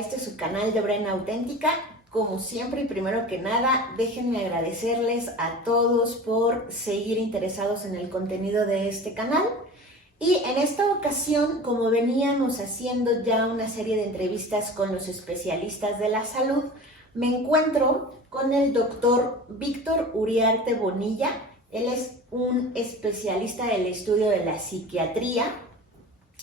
este su canal de Brena Auténtica. Como siempre y primero que nada, déjenme agradecerles a todos por seguir interesados en el contenido de este canal. Y en esta ocasión, como veníamos haciendo ya una serie de entrevistas con los especialistas de la salud, me encuentro con el doctor Víctor Uriarte Bonilla. Él es un especialista del estudio de la psiquiatría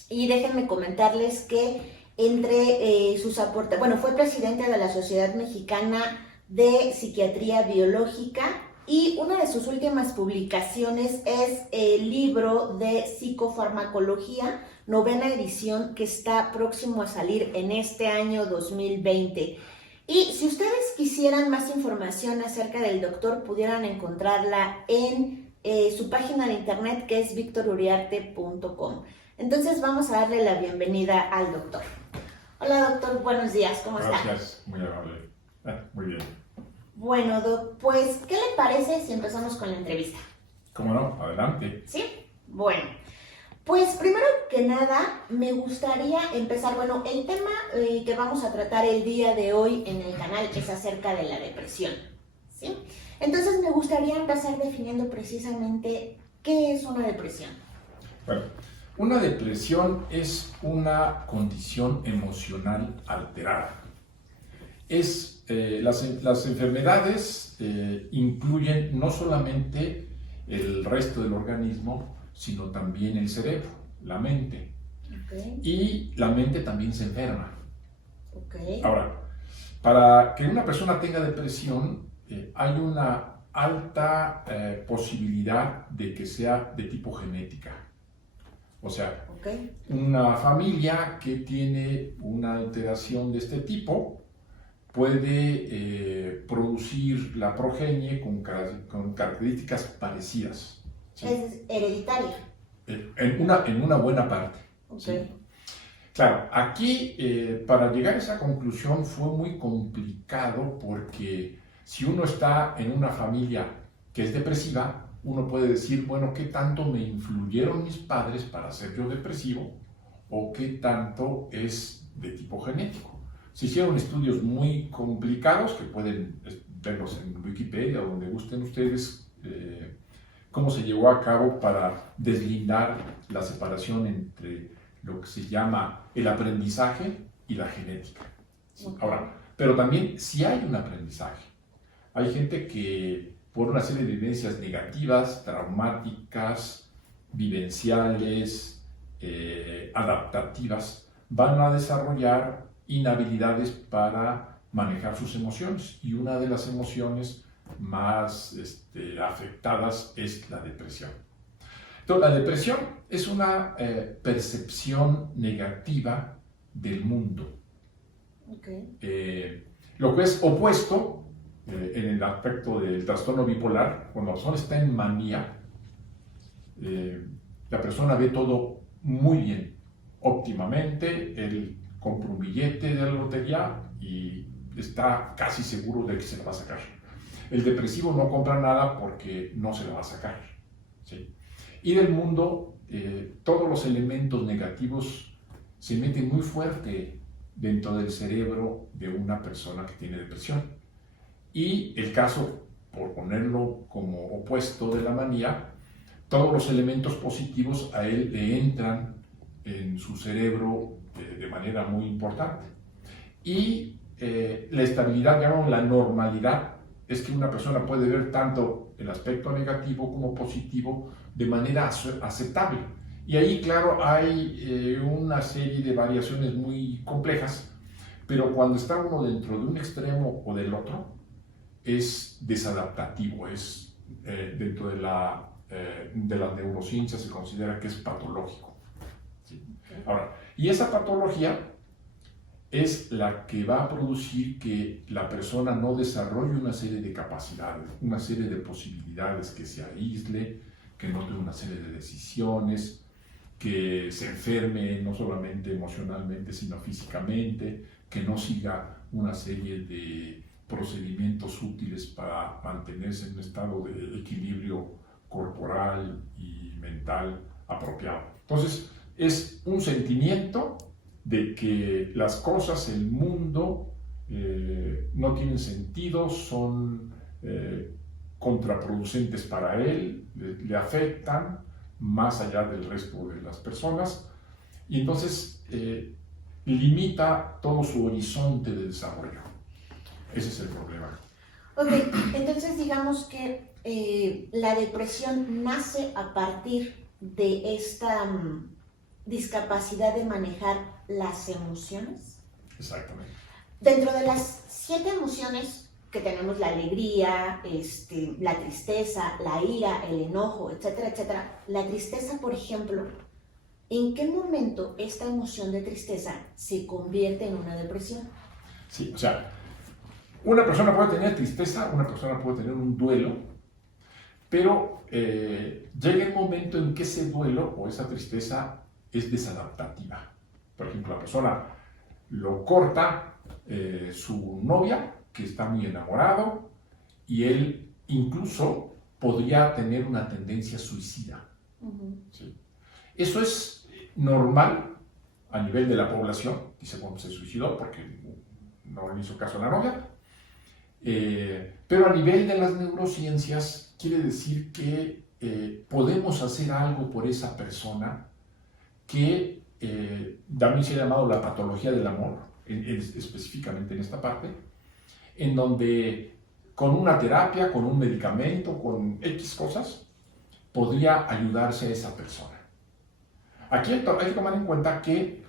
y déjenme comentarles que entre sus aportes, fue presidente de la Sociedad Mexicana de Psiquiatría Biológica y una de sus últimas publicaciones es el libro de psicofarmacología, 9ª edición, que está próximo a salir en este año 2020. Y si ustedes quisieran más información acerca del doctor, pudieran encontrarla en su página de internet, que es victoruriarte.com. Entonces vamos a darle la bienvenida al doctor. Hola doctor, buenos días, ¿cómo está? Gracias, muy amable. Muy bien. Bueno, doc, pues, ¿qué le parece si empezamos con la entrevista? ¿Cómo no? Adelante. ¿Sí? Bueno, pues primero que nada me gustaría empezar, el tema que vamos a tratar el día de hoy en el canal es acerca de la depresión, ¿sí? Entonces me gustaría empezar definiendo precisamente qué es una depresión. Bueno, una depresión es una condición emocional alterada. Las enfermedades incluyen no solamente el resto del organismo, sino también el cerebro, la mente. Okay. Y la mente también se enferma. Okay. Ahora, para que una persona tenga depresión, hay una alta posibilidad de que sea de tipo genética. O sea, okay, una familia que tiene una alteración de este tipo puede producir la progenie con características parecidas, ¿sí? Es hereditaria. En una buena parte. Okay. ¿Sí? Claro, aquí para llegar a esa conclusión fue muy complicado porque si uno está en una familia que es depresiva, uno puede decir, bueno, ¿qué tanto me influyeron mis padres para ser yo depresivo? ¿O qué tanto es de tipo genético? Se hicieron estudios muy complicados que pueden verlos en Wikipedia o donde gusten ustedes, cómo se llevó a cabo para deslindar la separación entre lo que se llama el aprendizaje y la genética. Okay. Ahora, pero también si hay un aprendizaje. Hay gente que por una serie de vivencias negativas, traumáticas, vivenciales, adaptativas, van a desarrollar inhabilidades para manejar sus emociones. Y una de las emociones más afectadas es la depresión. Entonces, la depresión es una percepción negativa del mundo. Okay. Lo que es opuesto en el aspecto del trastorno bipolar, cuando la persona está en manía, la persona ve todo muy bien, óptimamente, él compra un billete de la lotería y está casi seguro de que se la va a sacar. El depresivo no compra nada porque no se la va a sacar, ¿sí? Y del mundo, todos los elementos negativos se meten muy fuerte dentro del cerebro de una persona que tiene depresión. Y el caso, por ponerlo como opuesto de la manía, todos los elementos positivos a él le entran en su cerebro de manera muy importante. Y la estabilidad, digamos, la normalidad, es que una persona puede ver tanto el aspecto negativo como positivo de manera aceptable. Y ahí, claro, hay una serie de variaciones muy complejas, pero cuando está uno dentro de un extremo o del otro, es desadaptativo, es dentro de la neurociencia se considera que es patológico. ¿Sí? Ahora, y esa patología es la que va a producir que la persona no desarrolle una serie de capacidades, una serie de posibilidades, que se aísle, que no tome una serie de decisiones, que se enferme no solamente emocionalmente, sino físicamente, que no siga una serie de procedimientos útiles para mantenerse en un estado de equilibrio corporal y mental apropiado. Entonces, es un sentimiento de que las cosas, el mundo, no tienen sentido, son contraproducentes para él, le afectan más allá del resto de las personas, y entonces limita todo su horizonte de desarrollo. Ese es el problema. Ok, entonces digamos que la depresión nace a partir de esta discapacidad de manejar las emociones. Exactamente. Dentro de las 7 emociones que tenemos, la alegría, la tristeza, la ira, el enojo, etcétera, etcétera, la tristeza, por ejemplo, ¿en qué momento esta emoción de tristeza se convierte en una depresión? Sí, o sea, una persona puede tener tristeza, una persona puede tener un duelo, pero llega el momento en que ese duelo o esa tristeza es desadaptativa. Por ejemplo, la persona lo corta su novia, que está muy enamorado, y él incluso podría tener una tendencia suicida. ¿Sí? Eso es normal a nivel de la población. Dice, bueno, se suicidó porque no le hizo caso a la novia. Pero a nivel de las neurociencias quiere decir que podemos hacer algo por esa persona que también se ha llamado la patología del amor, específicamente en esta parte, en donde con una terapia, con un medicamento, con X cosas, podría ayudarse a esa persona. Aquí hay que tomar en cuenta que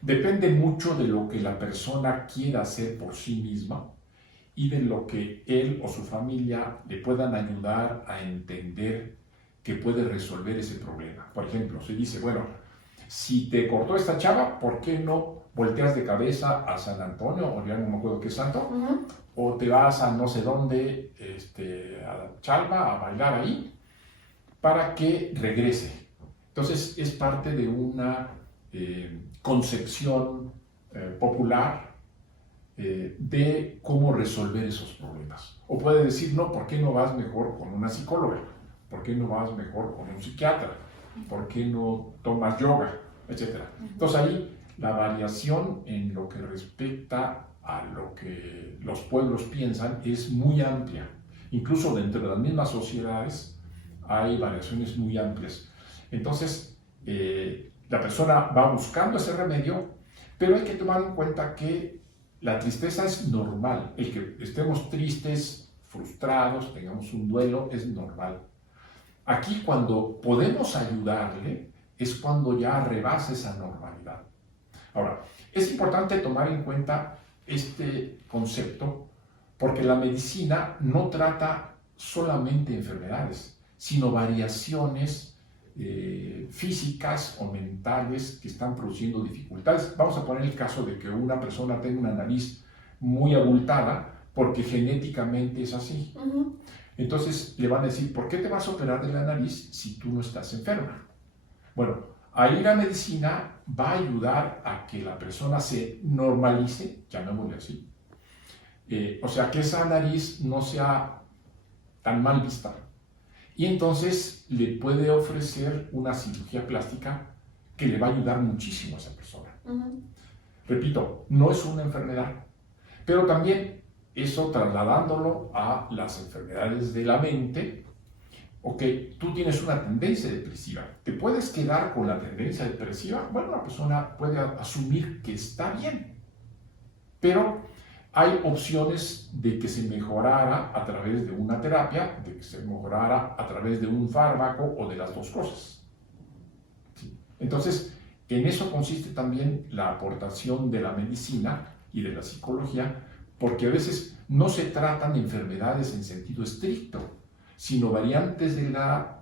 depende mucho de lo que la persona quiera hacer por sí misma y de lo que él o su familia le puedan ayudar a entender que puede resolver ese problema. Por ejemplo, se dice, bueno, si te cortó esta chava, ¿por qué no volteas de cabeza a San Antonio, o ya no me acuerdo qué santo, o te vas a no sé dónde, a Chalma, a bailar ahí, para que regrese? Entonces es parte de una concepción popular de cómo resolver esos problemas. O puede decir, no, ¿por qué no vas mejor con una psicóloga? ¿Por qué no vas mejor con un psiquiatra? ¿Por qué no tomas yoga? Etcétera. Entonces ahí la variación en lo que respecta a lo que los pueblos piensan es muy amplia. Incluso dentro de las mismas sociedades hay variaciones muy amplias. Entonces, la persona va buscando ese remedio, pero hay que tomar en cuenta que la tristeza es normal. El que estemos tristes, frustrados, tengamos un duelo, es normal. Aquí, cuando podemos ayudarle, es cuando ya rebasa esa normalidad. Ahora, es importante tomar en cuenta este concepto porque la medicina no trata solamente enfermedades, sino variaciones físicas o mentales que están produciendo dificultades. Vamos a poner el caso de que una persona tenga una nariz muy abultada porque genéticamente es así. Entonces le van a decir, ¿por qué te vas a operar de la nariz si tú no estás enferma? Bueno, ahí la medicina va a ayudar a que la persona se normalice, llamémosle así. O sea, que esa nariz no sea tan mal vista. Y entonces le puede ofrecer una cirugía plástica que le va a ayudar muchísimo a esa persona. Repito, no es una enfermedad, pero también eso trasladándolo a las enfermedades de la mente. Ok, tú tienes una tendencia depresiva, ¿te puedes quedar con la tendencia depresiva? Bueno, la persona puede asumir que está bien, pero hay opciones de que se mejorara a través de una terapia, de que se mejorara a través de un fármaco o de las dos cosas. ¿Sí? Entonces, en eso consiste también la aportación de la medicina y de la psicología, porque a veces no se tratan de enfermedades en sentido estricto, sino variantes de la,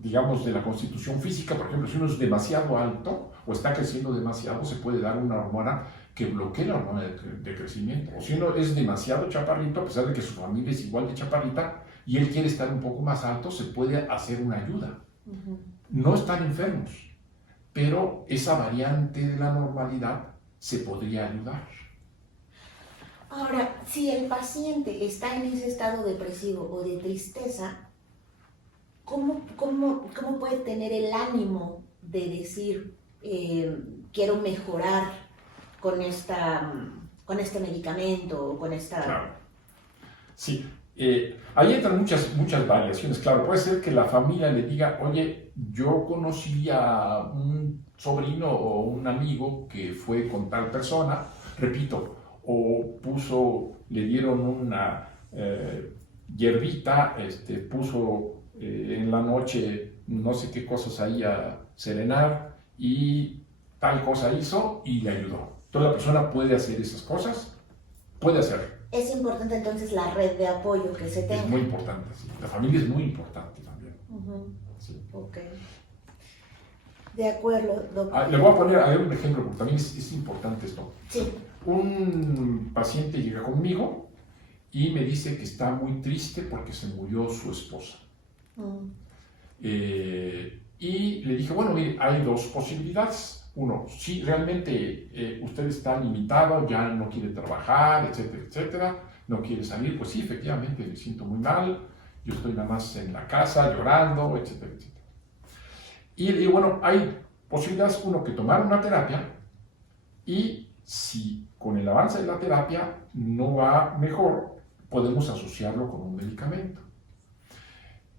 digamos, de la constitución física. Por ejemplo, si uno es demasiado alto o está creciendo demasiado, se puede dar una hormona que bloquee la hormona de crecimiento. O si uno es demasiado chaparrito, a pesar de que su familia es igual de chaparrita, y él quiere estar un poco más alto, se puede hacer una ayuda. No están enfermos, pero esa variante de la normalidad se podría ayudar. Ahora, si el paciente está en ese estado depresivo o de tristeza, ¿cómo puede tener el ánimo de decir, quiero mejorar con este medicamento o con esta... Claro. Sí, ahí entran muchas variaciones. Claro, puede ser que la familia le diga, oye, yo conocí a un sobrino o un amigo que fue con tal persona, repito, o le dieron una hierbita, puso en la noche no sé qué cosas ahí a serenar y tal cosa hizo y le ayudó. Entonces la persona puede hacer esas cosas, puede hacer. Es importante entonces la red de apoyo que se tenga. Es muy importante, sí. La familia es muy importante también. Sí. Ok. De acuerdo, doctor. Le voy a poner un ejemplo porque también es importante esto. Sí. Un paciente llega conmigo y me dice que está muy triste porque se murió su esposa. Y le dije, bueno, mire, hay dos posibilidades. Uno, si realmente usted está limitado, ya no quiere trabajar, etcétera, etcétera, no quiere salir, pues sí, efectivamente me siento muy mal, yo estoy nada más en la casa llorando, etcétera, etcétera. Y le digo, bueno, hay posibilidades, uno, que tomar una terapia y si con el avance de la terapia no va mejor, podemos asociarlo con un medicamento.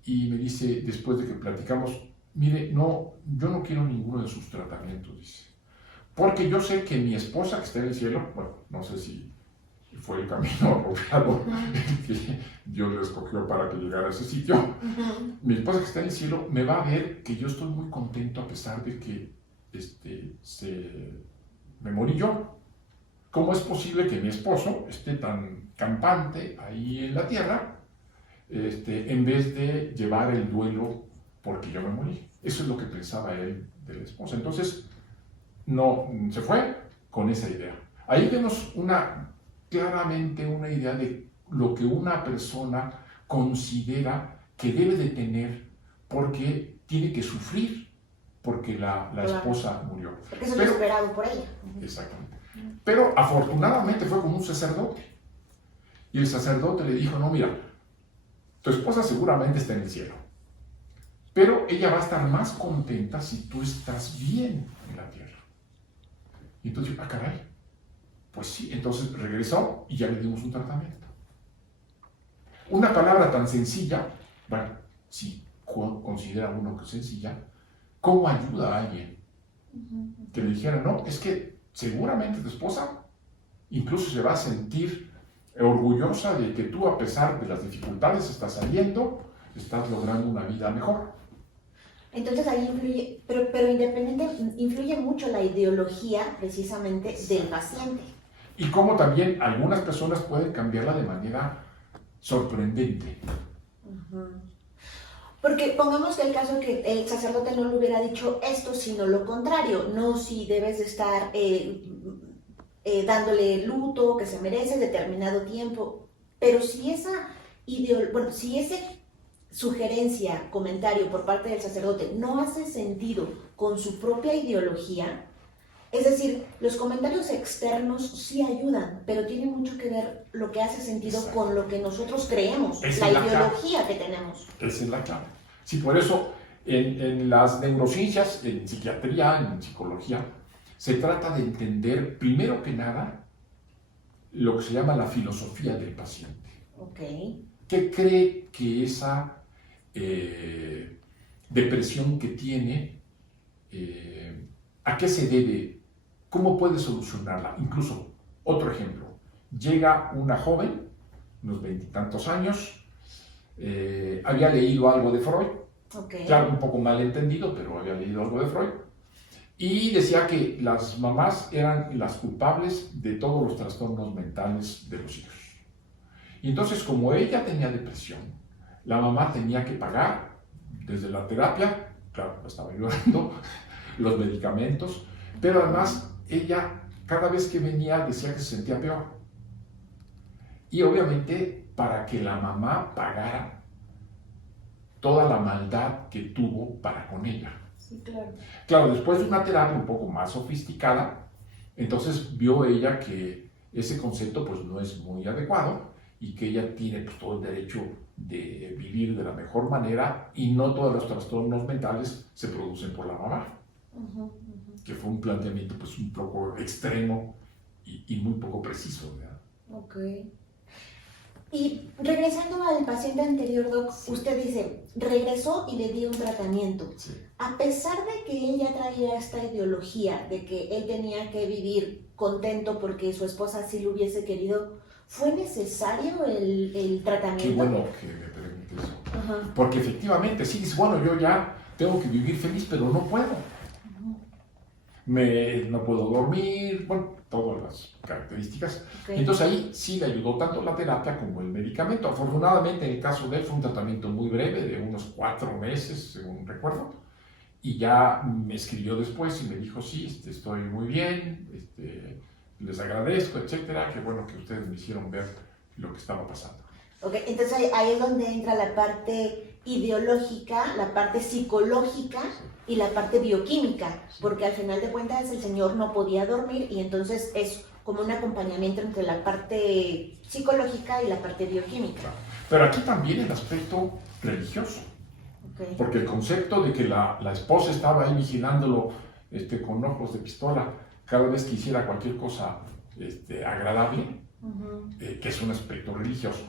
Y me dice, después de que platicamos, mire, no, yo no quiero ninguno de sus tratamientos, dice. Porque yo sé que mi esposa que está en el cielo, bueno, no sé si fue el camino apropiado que Dios le escogió para que llegara a ese sitio. Mi esposa que está en el cielo me va a ver que yo estoy muy contento a pesar de que me morí yo. ¿Cómo es posible que mi esposo esté tan campante ahí en la tierra en vez de llevar el duelo porque yo me morí? Eso es lo que pensaba él de la esposa. Entonces, no se fue con esa idea. Ahí vemos claramente una idea de lo que una persona considera que debe de tener porque tiene que sufrir porque la esposa murió. Porque eso es lo esperado por ella. Exactamente. Pero afortunadamente fue con un sacerdote. Y el sacerdote le dijo, no, mira, tu esposa seguramente está en el cielo, pero ella va a estar más contenta si tú estás bien en la tierra. Y entonces, caray, pues sí, entonces regresó y ya le dimos un tratamiento. Una palabra tan sencilla, bueno, si considera uno que es sencilla, ¿cómo ayuda a alguien? Que le dijera, no, es que seguramente tu esposa incluso se va a sentir orgullosa de que tú, a pesar de las dificultades, estás saliendo, estás logrando una vida mejor. Entonces ahí influye, pero influye mucho la ideología precisamente del paciente. Y cómo también algunas personas pueden cambiarla de manera sorprendente. Porque pongamos que el caso que el sacerdote no le hubiera dicho esto, sino lo contrario, no si debes de estar dándole luto que se merece determinado tiempo, pero si esa sugerencia, comentario por parte del sacerdote no hace sentido con su propia ideología, es decir, los comentarios externos sí ayudan, pero tiene mucho que ver lo que hace sentido con lo que nosotros creemos, la ideología que tenemos. Esa es la clave. Sí, por eso en las neurociencias, en psiquiatría, en psicología, se trata de entender, primero que nada, lo que se llama la filosofía del paciente. Okay. ¿Qué cree que esa depresión que tiene, a qué se debe? ¿Cómo puede solucionarla? Incluso, otro ejemplo, llega una joven, unos 20 y tantos años, había leído algo de Freud, claro, un poco mal entendido, pero había leído algo de Freud, y decía que las mamás eran las culpables de todos los trastornos mentales de los hijos. Y entonces, como ella tenía depresión, la mamá tenía que pagar desde la terapia, claro, estaba ayudando, los medicamentos, pero además ella cada vez que venía decía que se sentía peor. Y obviamente para que la mamá pagara toda la maldad que tuvo para con ella. Sí, claro. Claro, después de una terapia un poco más sofisticada, entonces vio ella que ese concepto pues no es muy adecuado y que ella tiene pues, todo el derecho de vivir de la mejor manera y no todos los trastornos mentales se producen por la mamá. que fue un planteamiento pues un poco extremo y muy poco preciso, ¿verdad? Ok. Y regresando al paciente anterior, Doc, usted dice, regresó y le dio un tratamiento. Sí. A pesar de que él ya traía esta ideología de que él tenía que vivir contento porque su esposa así lo hubiese querido, ¿fue necesario el tratamiento? Qué bueno que me preguntes eso. Porque efectivamente, sí, dice, bueno, yo ya tengo que vivir feliz, pero no puedo. No puedo dormir, bueno, todas las características. Okay. Entonces ahí sí le ayudó tanto la terapia como el medicamento. Afortunadamente en el caso de él fue un tratamiento muy breve, de unos 4 meses, según recuerdo. Y ya me escribió después y me dijo, sí, estoy muy bien, les agradezco, etcétera. Qué bueno que ustedes me hicieron ver lo que estaba pasando. Ok, entonces ahí es donde entra la parte ideológica, la parte psicológica y la parte bioquímica, porque al final de cuentas el señor no podía dormir y entonces es como un acompañamiento entre la parte psicológica y la parte bioquímica. Claro. Pero aquí también el aspecto religioso, porque el concepto de que la esposa estaba ahí vigilándolo con ojos de pistola cada vez que hiciera cualquier cosa agradable, que es un aspecto religioso,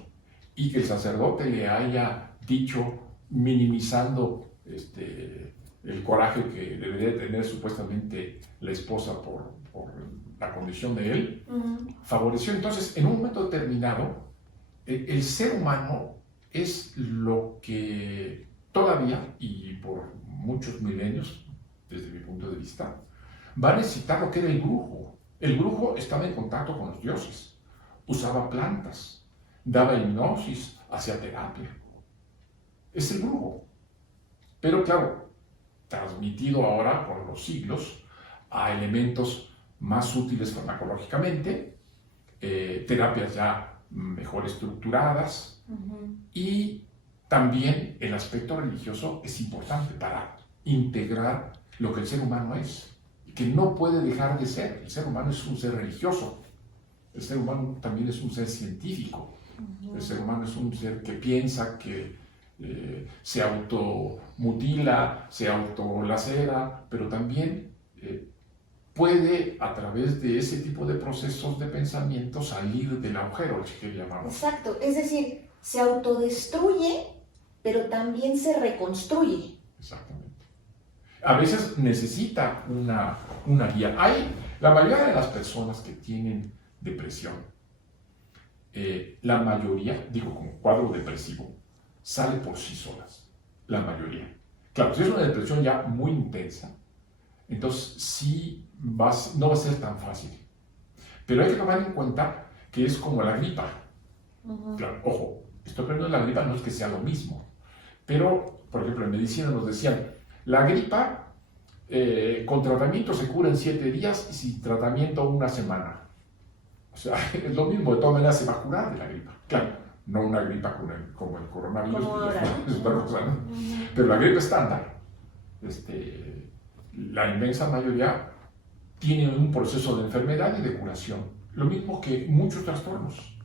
y que el sacerdote le haya dicho, minimizando el coraje que debería tener supuestamente la esposa por la condición de él, favoreció. Entonces, en un momento determinado, el ser humano es lo que todavía, y por muchos milenios, desde mi punto de vista, va a necesitar lo que era el brujo. El brujo estaba en contacto con los dioses, usaba plantas, daba hipnosis, hacía terapia. Es el brujo. Pero claro, transmitido ahora con los siglos a elementos más útiles farmacológicamente, terapias ya mejor estructuradas, y también el aspecto religioso es importante para integrar lo que el ser humano es, que no puede dejar de ser. El ser humano es un ser religioso, el ser humano también es un ser científico, el ser humano es un ser que piensa, que se automutila, se autolacera, pero también puede a través de ese tipo de procesos de pensamiento salir del agujero, que llamamos. Exacto, es decir, se autodestruye, pero también se reconstruye. Exactamente. A veces necesita una guía. La mayoría de las personas que tienen depresión, la mayoría, digo como cuadro depresivo, sale por sí solas, la mayoría. Claro, si es una depresión ya muy intensa, entonces sí no va a ser tan fácil. Pero hay que tomar en cuenta que es como la gripa. Claro, ojo, estoy hablando de la gripa, no es que sea lo mismo. Pero, por ejemplo, en medicina nos decían, la gripa con tratamiento se cura en 7 días y sin tratamiento 1 semana. O sea, es lo mismo, de todas maneras se va a curar de la gripa. Claro, no una gripa como el coronavirus, es otra cosa, ¿no? Pero la gripe estándar, la inmensa mayoría tiene un proceso de enfermedad y de curación. Lo mismo que muchos trastornos.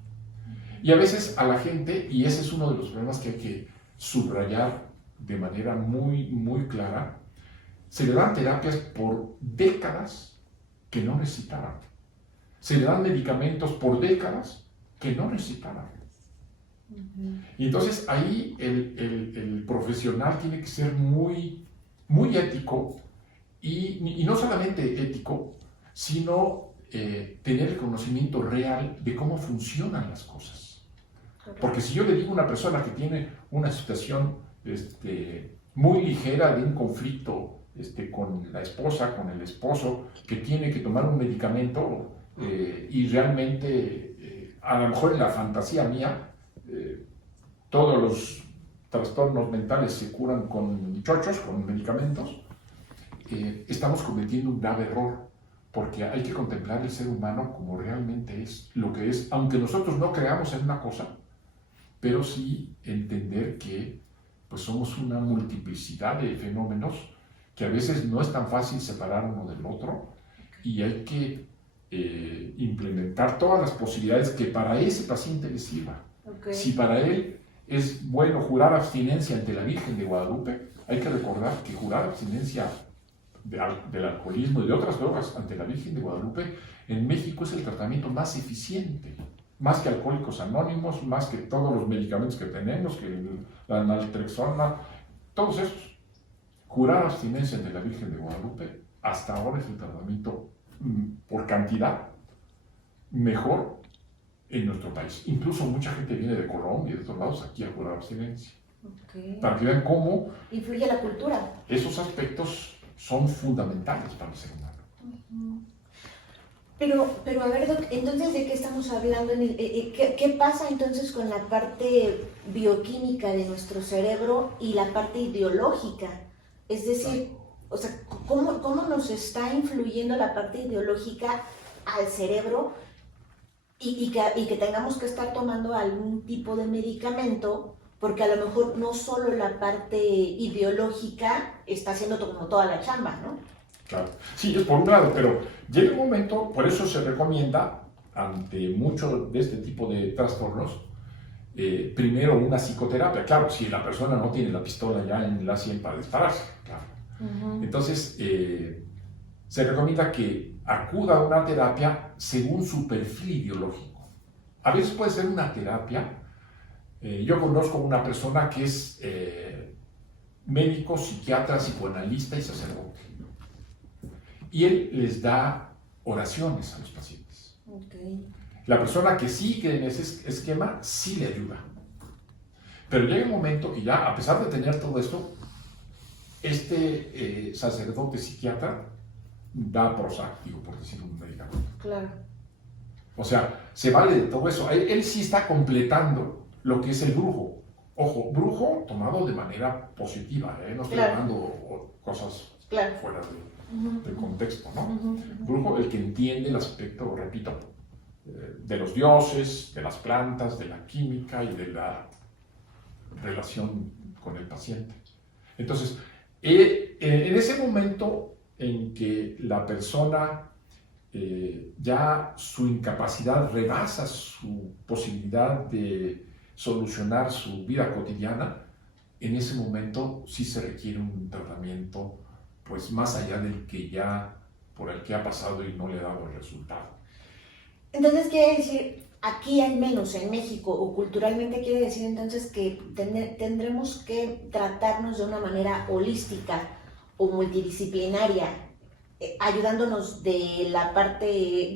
Y a veces a la gente, y ese es uno de los problemas que hay que subrayar de manera muy, muy clara, se le dan terapias por décadas que no necesitaban. Se le dan medicamentos por décadas que no necesitaban. Y entonces ahí el profesional tiene que ser muy, muy ético, y no solamente ético, sino tener el conocimiento real de cómo funcionan las cosas. Porque si yo le digo a una persona que tiene una situación muy ligera de un conflicto con la esposa, con el esposo, que tiene que tomar un medicamento y realmente, a lo mejor en la fantasía mía, todos los trastornos mentales se curan con chochos, con medicamentos, estamos cometiendo un grave error, porque hay que contemplar el ser humano como realmente es, lo que es, aunque nosotros no creamos en una cosa, pero sí entender que pues somos una multiplicidad de fenómenos que a veces no es tan fácil separar uno del otro, y hay que implementar todas las posibilidades que para ese paciente le sirva. Si para él es bueno jurar abstinencia ante la Virgen de Guadalupe, hay que recordar que jurar abstinencia del alcoholismo y de otras drogas ante la Virgen de Guadalupe, en México es el tratamiento más eficiente, más que Alcohólicos Anónimos, más que todos los medicamentos que tenemos, que la naltrexona, todos esos. Curar abstinencia de la Virgen de Guadalupe hasta ahora es el tratamiento por cantidad mejor en nuestro país. Incluso mucha gente viene de Colombia y de otros lados aquí a curar abstinencia. Okay. Para que vean cómo influye la cultura. Esos aspectos son fundamentales para el ser humano. Pero a ver, Doc, entonces, ¿de qué estamos hablando? ¿Qué pasa entonces con la parte bioquímica de nuestro cerebro y la parte ideológica? Es decir, o sea, ¿cómo nos está influyendo la parte ideológica al cerebro y que tengamos que estar tomando algún tipo de medicamento? Porque a lo mejor no solo la parte ideológica está haciendo como toda la chamba, ¿no? Claro, sí, es por un lado, pero llega un momento, por eso se recomienda, ante muchos de este tipo de trastornos, primero una psicoterapia. Claro, si la persona no tiene la pistola ya en la sien para dispararse, claro. Entonces, se recomienda que acuda a una terapia según su perfil ideológico. A veces puede ser una terapia. Yo conozco una persona que es médico, psiquiatra, psicoanalista y sacerdote. Y él les da oraciones a los pacientes. Okay. La persona que sigue en ese esquema sí le ayuda. Pero llega un momento que ya, a pesar de tener todo esto, este sacerdote psiquiatra da Prozac, digo, por decir un medicamento. Claro. O sea, se vale de todo eso. Él sí está completando lo que es el brujo. Ojo, brujo tomado de manera positiva, no estoy hablando cosas fuera del contexto, ¿no? Brujo, el que entiende el aspecto, repito, de los dioses, de las plantas, de la química y de la relación con el paciente. Entonces, en ese momento en que la persona ya su incapacidad rebasa su posibilidad de solucionar su vida cotidiana, en ese momento sí se requiere un tratamiento pues más allá del que ya por el que ha pasado y no le ha dado el resultado. Entonces quiere decir, aquí al menos en México o culturalmente quiere decir entonces que tendremos que tratarnos de una manera holística o multidisciplinaria, ayudándonos de la parte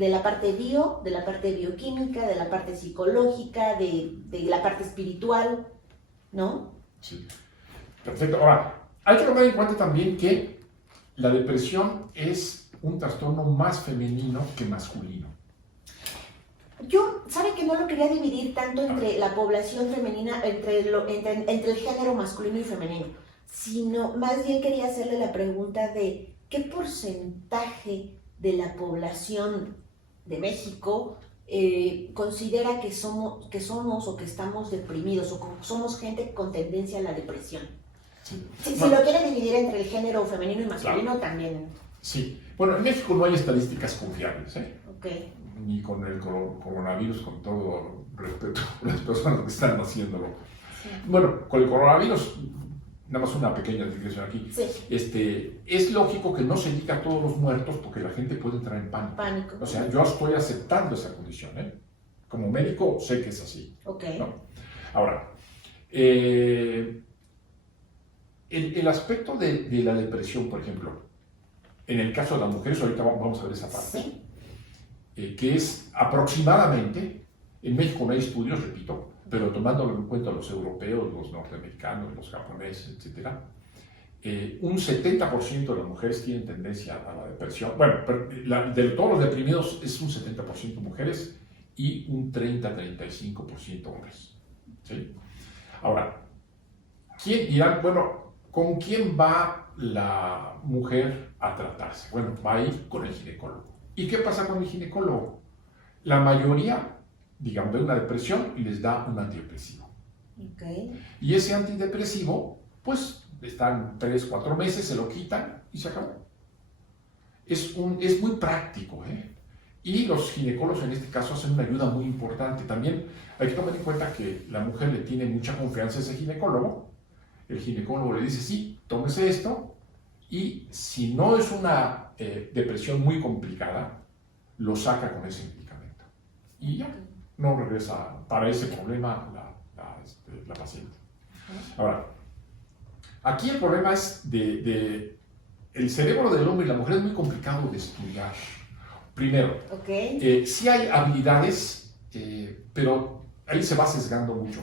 bio, de la parte bioquímica, de la parte psicológica, de la parte espiritual, ¿no? Sí, perfecto. Ahora, hay que tomar en cuenta también que la depresión es un trastorno más femenino que masculino. Yo, ¿sabe que no lo quería dividir tanto entre la población femenina, entre el género masculino y femenino, sino más bien quería hacerle la pregunta de ¿qué porcentaje de la población de México considera que somos o que estamos deprimidos o que somos gente con tendencia a la depresión? Sí. Si lo quiere dividir entre el género femenino y masculino, también. Sí. Bueno, en México no hay estadísticas confiables, Okay. Ni con el coronavirus, con todo respeto a las personas que están haciéndolo. Sí. Bueno, con el coronavirus, nada más una pequeña digresión aquí. Sí. Es lógico que no se diga a todos los muertos porque la gente puede entrar en pánico. O sea, yo estoy aceptando esa condición, Como médico sé que es así. Okay. ¿No? Ahora, el aspecto de la depresión, por ejemplo, en el caso de las mujeres, ahorita vamos a ver esa parte, sí. Que es aproximadamente, en México no hay estudios, repito, pero tomando en cuenta los europeos, los norteamericanos, los japoneses, etc., un 70% de las mujeres tienen tendencia a la depresión. Bueno, de todos los deprimidos es un 70% mujeres y un 30-35% hombres. ¿Sí? Ahora, ¿quién dirá, bueno, con quién va la mujer a tratarse? Bueno, va a ir con el ginecólogo. ¿Y qué pasa con el ginecólogo? La mayoría, digamos, de una depresión y les da un antidepresivo. Okay. Y ese antidepresivo, pues, están 3-4 meses, se lo quitan y se acabó. Es muy práctico, Y los ginecólogos en este caso hacen una ayuda muy importante. También hay que tomar en cuenta que la mujer le tiene mucha confianza a ese ginecólogo. El ginecólogo le dice, sí, tómese esto, y si no es una depresión muy complicada, lo saca con ese medicamento. Y ya, no regresa para ese problema la paciente. Ahora, aquí el problema es el cerebro del hombre y la mujer es muy complicado de estudiar. Primero, sí hay habilidades, pero ahí se va sesgando mucho.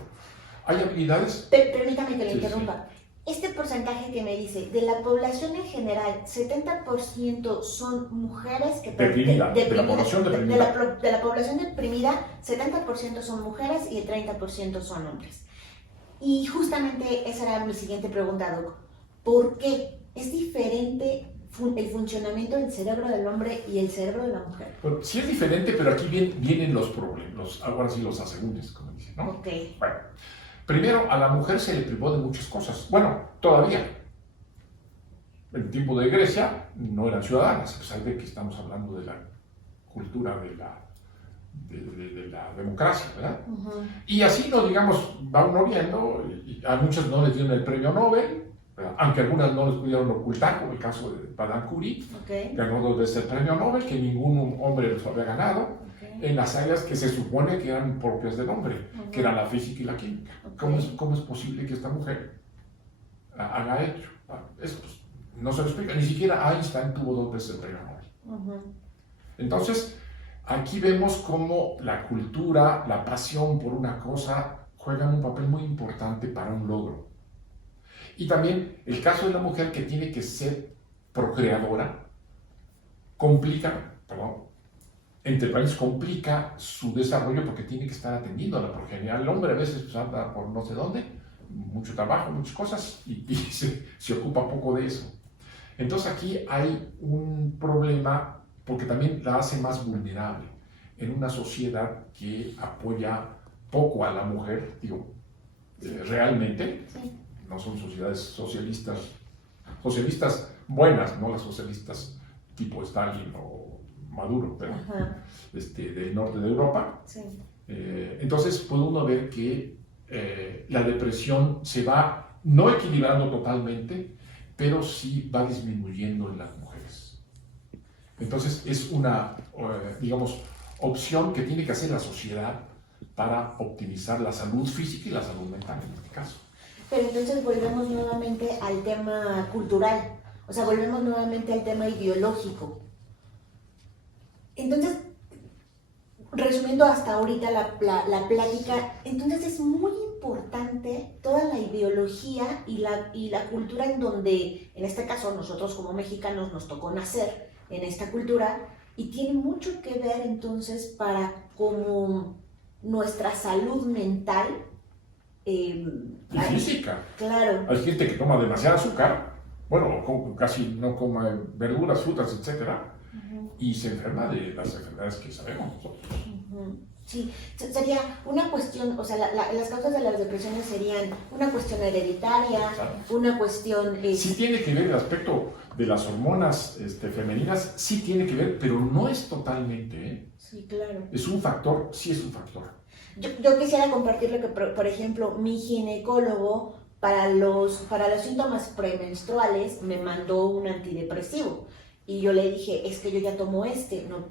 Hay habilidades... Permítame que le interrumpa. Sí. Este porcentaje que me dice, de la población en general, 70% son mujeres que... Deprimida, de la población deprimida. De la población deprimida, 70% son mujeres y el 30% son hombres. Y justamente esa era mi siguiente pregunta, Doc. ¿Por qué es diferente el funcionamiento del cerebro del hombre y el cerebro de la mujer? Bueno, sí es diferente, pero aquí vienen los problemas, ahora sí los asegúnes, como dicen, ¿no? Ok. Bueno, primero, a la mujer se le privó de muchas cosas. Bueno, todavía. En el tiempo de Grecia no eran ciudadanas, a pesar de que estamos hablando de la cultura de la democracia, ¿verdad? Uh-huh. Y así, no digamos, va uno viendo, y a muchas no les dieron el premio Nobel, ¿verdad? Aunque algunas no les pudieron ocultar, como el caso de Madame Curie, ganó 2 veces el premio Nobel, que ningún hombre los había ganado, en las áreas que se supone que eran propias del hombre, que eran la física y la química. ¿Cómo es posible que esta mujer haga ello? Eso pues, no se lo explica, ni siquiera Einstein tuvo 2 veces el premio Nobel. Entonces, aquí vemos cómo la cultura, la pasión por una cosa juegan un papel muy importante para un logro. Y también el caso de la mujer que tiene que ser procreadora complica su desarrollo porque tiene que estar atendiendo a la progenie. El hombre a veces pues, anda por no sé dónde, mucho trabajo, muchas cosas, y se ocupa poco de eso. Entonces aquí hay un problema porque también la hace más vulnerable en una sociedad que apoya poco a la mujer, realmente. Sí. No son sociedades socialistas buenas, no las socialistas tipo Stalin o Maduro, pero del norte de Europa. Sí. Entonces puede uno ver que la depresión se va no equilibrando totalmente, pero sí va disminuyendo en las mujeres. Entonces es una, opción que tiene que hacer la sociedad para optimizar la salud física y la salud mental en este caso. Pero entonces volvemos nuevamente al tema cultural, o sea, volvemos nuevamente al tema ideológico. Entonces, resumiendo hasta ahorita la plática, entonces es muy importante toda la ideología y la cultura en donde, en este caso, nosotros como mexicanos nos tocó nacer en esta cultura, y tiene mucho que ver entonces para como nuestra salud mental y física. Claro. Hay gente que toma demasiado azúcar, casi no come verduras, frutas, etc. Y se enferma de las enfermedades que sabemos nosotros. Sí, sería una cuestión, o sea, las causas de las depresiones serían una cuestión hereditaria, una cuestión... Sí tiene que ver el aspecto de las hormonas femeninas, sí tiene que ver, pero no es totalmente, ¿eh? Sí, claro. Es un factor, sí es un factor. Yo quisiera compartirle que, por ejemplo, mi ginecólogo para los síntomas premenstruales me mandó un antidepresivo. Y yo le dije, es que yo ya tomo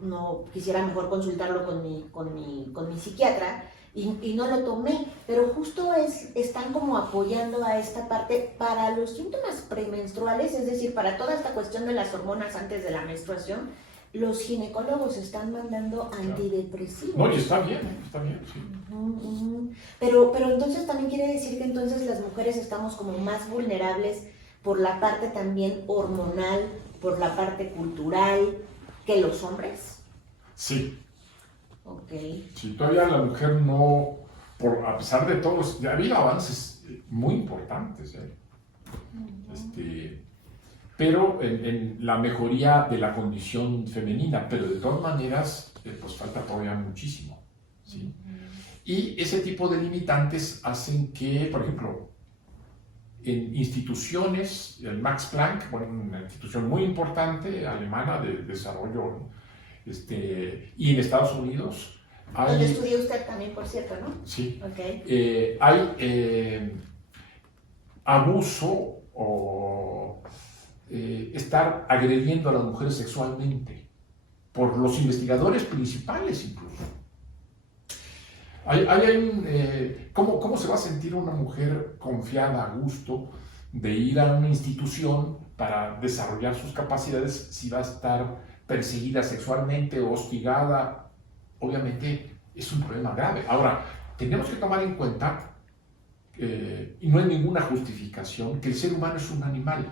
no quisiera mejor consultarlo con mi psiquiatra, y no lo tomé, pero justo están como apoyando a esta parte para los síntomas premenstruales, es decir, para toda esta cuestión de las hormonas antes de la menstruación, los ginecólogos están mandando antidepresivos. No, y está bien, sí. Pero entonces también quiere decir que entonces las mujeres estamos como más vulnerables por la parte también hormonal, por la parte cultural, que los hombres. Sí. Ok. Sí, todavía la mujer no, a pesar de todos, ya había avances muy importantes, pero en la mejoría de la condición femenina, pero de todas maneras, pues falta todavía muchísimo, ¿sí? Y ese tipo de limitantes hacen que, por ejemplo, en instituciones, el Max Planck, una institución muy importante alemana de desarrollo, y en Estados Unidos hay... Donde estudió usted también, por cierto, ¿no? Sí. Okay. Hay abuso o estar agrediendo a las mujeres sexualmente, por los investigadores principales incluso. ¿Cómo se va a sentir una mujer confiada, a gusto, de ir a una institución para desarrollar sus capacidades si va a estar perseguida sexualmente o hostigada? Obviamente es un problema grave. Ahora, tenemos que tomar en cuenta, y no hay ninguna justificación, que el ser humano es un animal.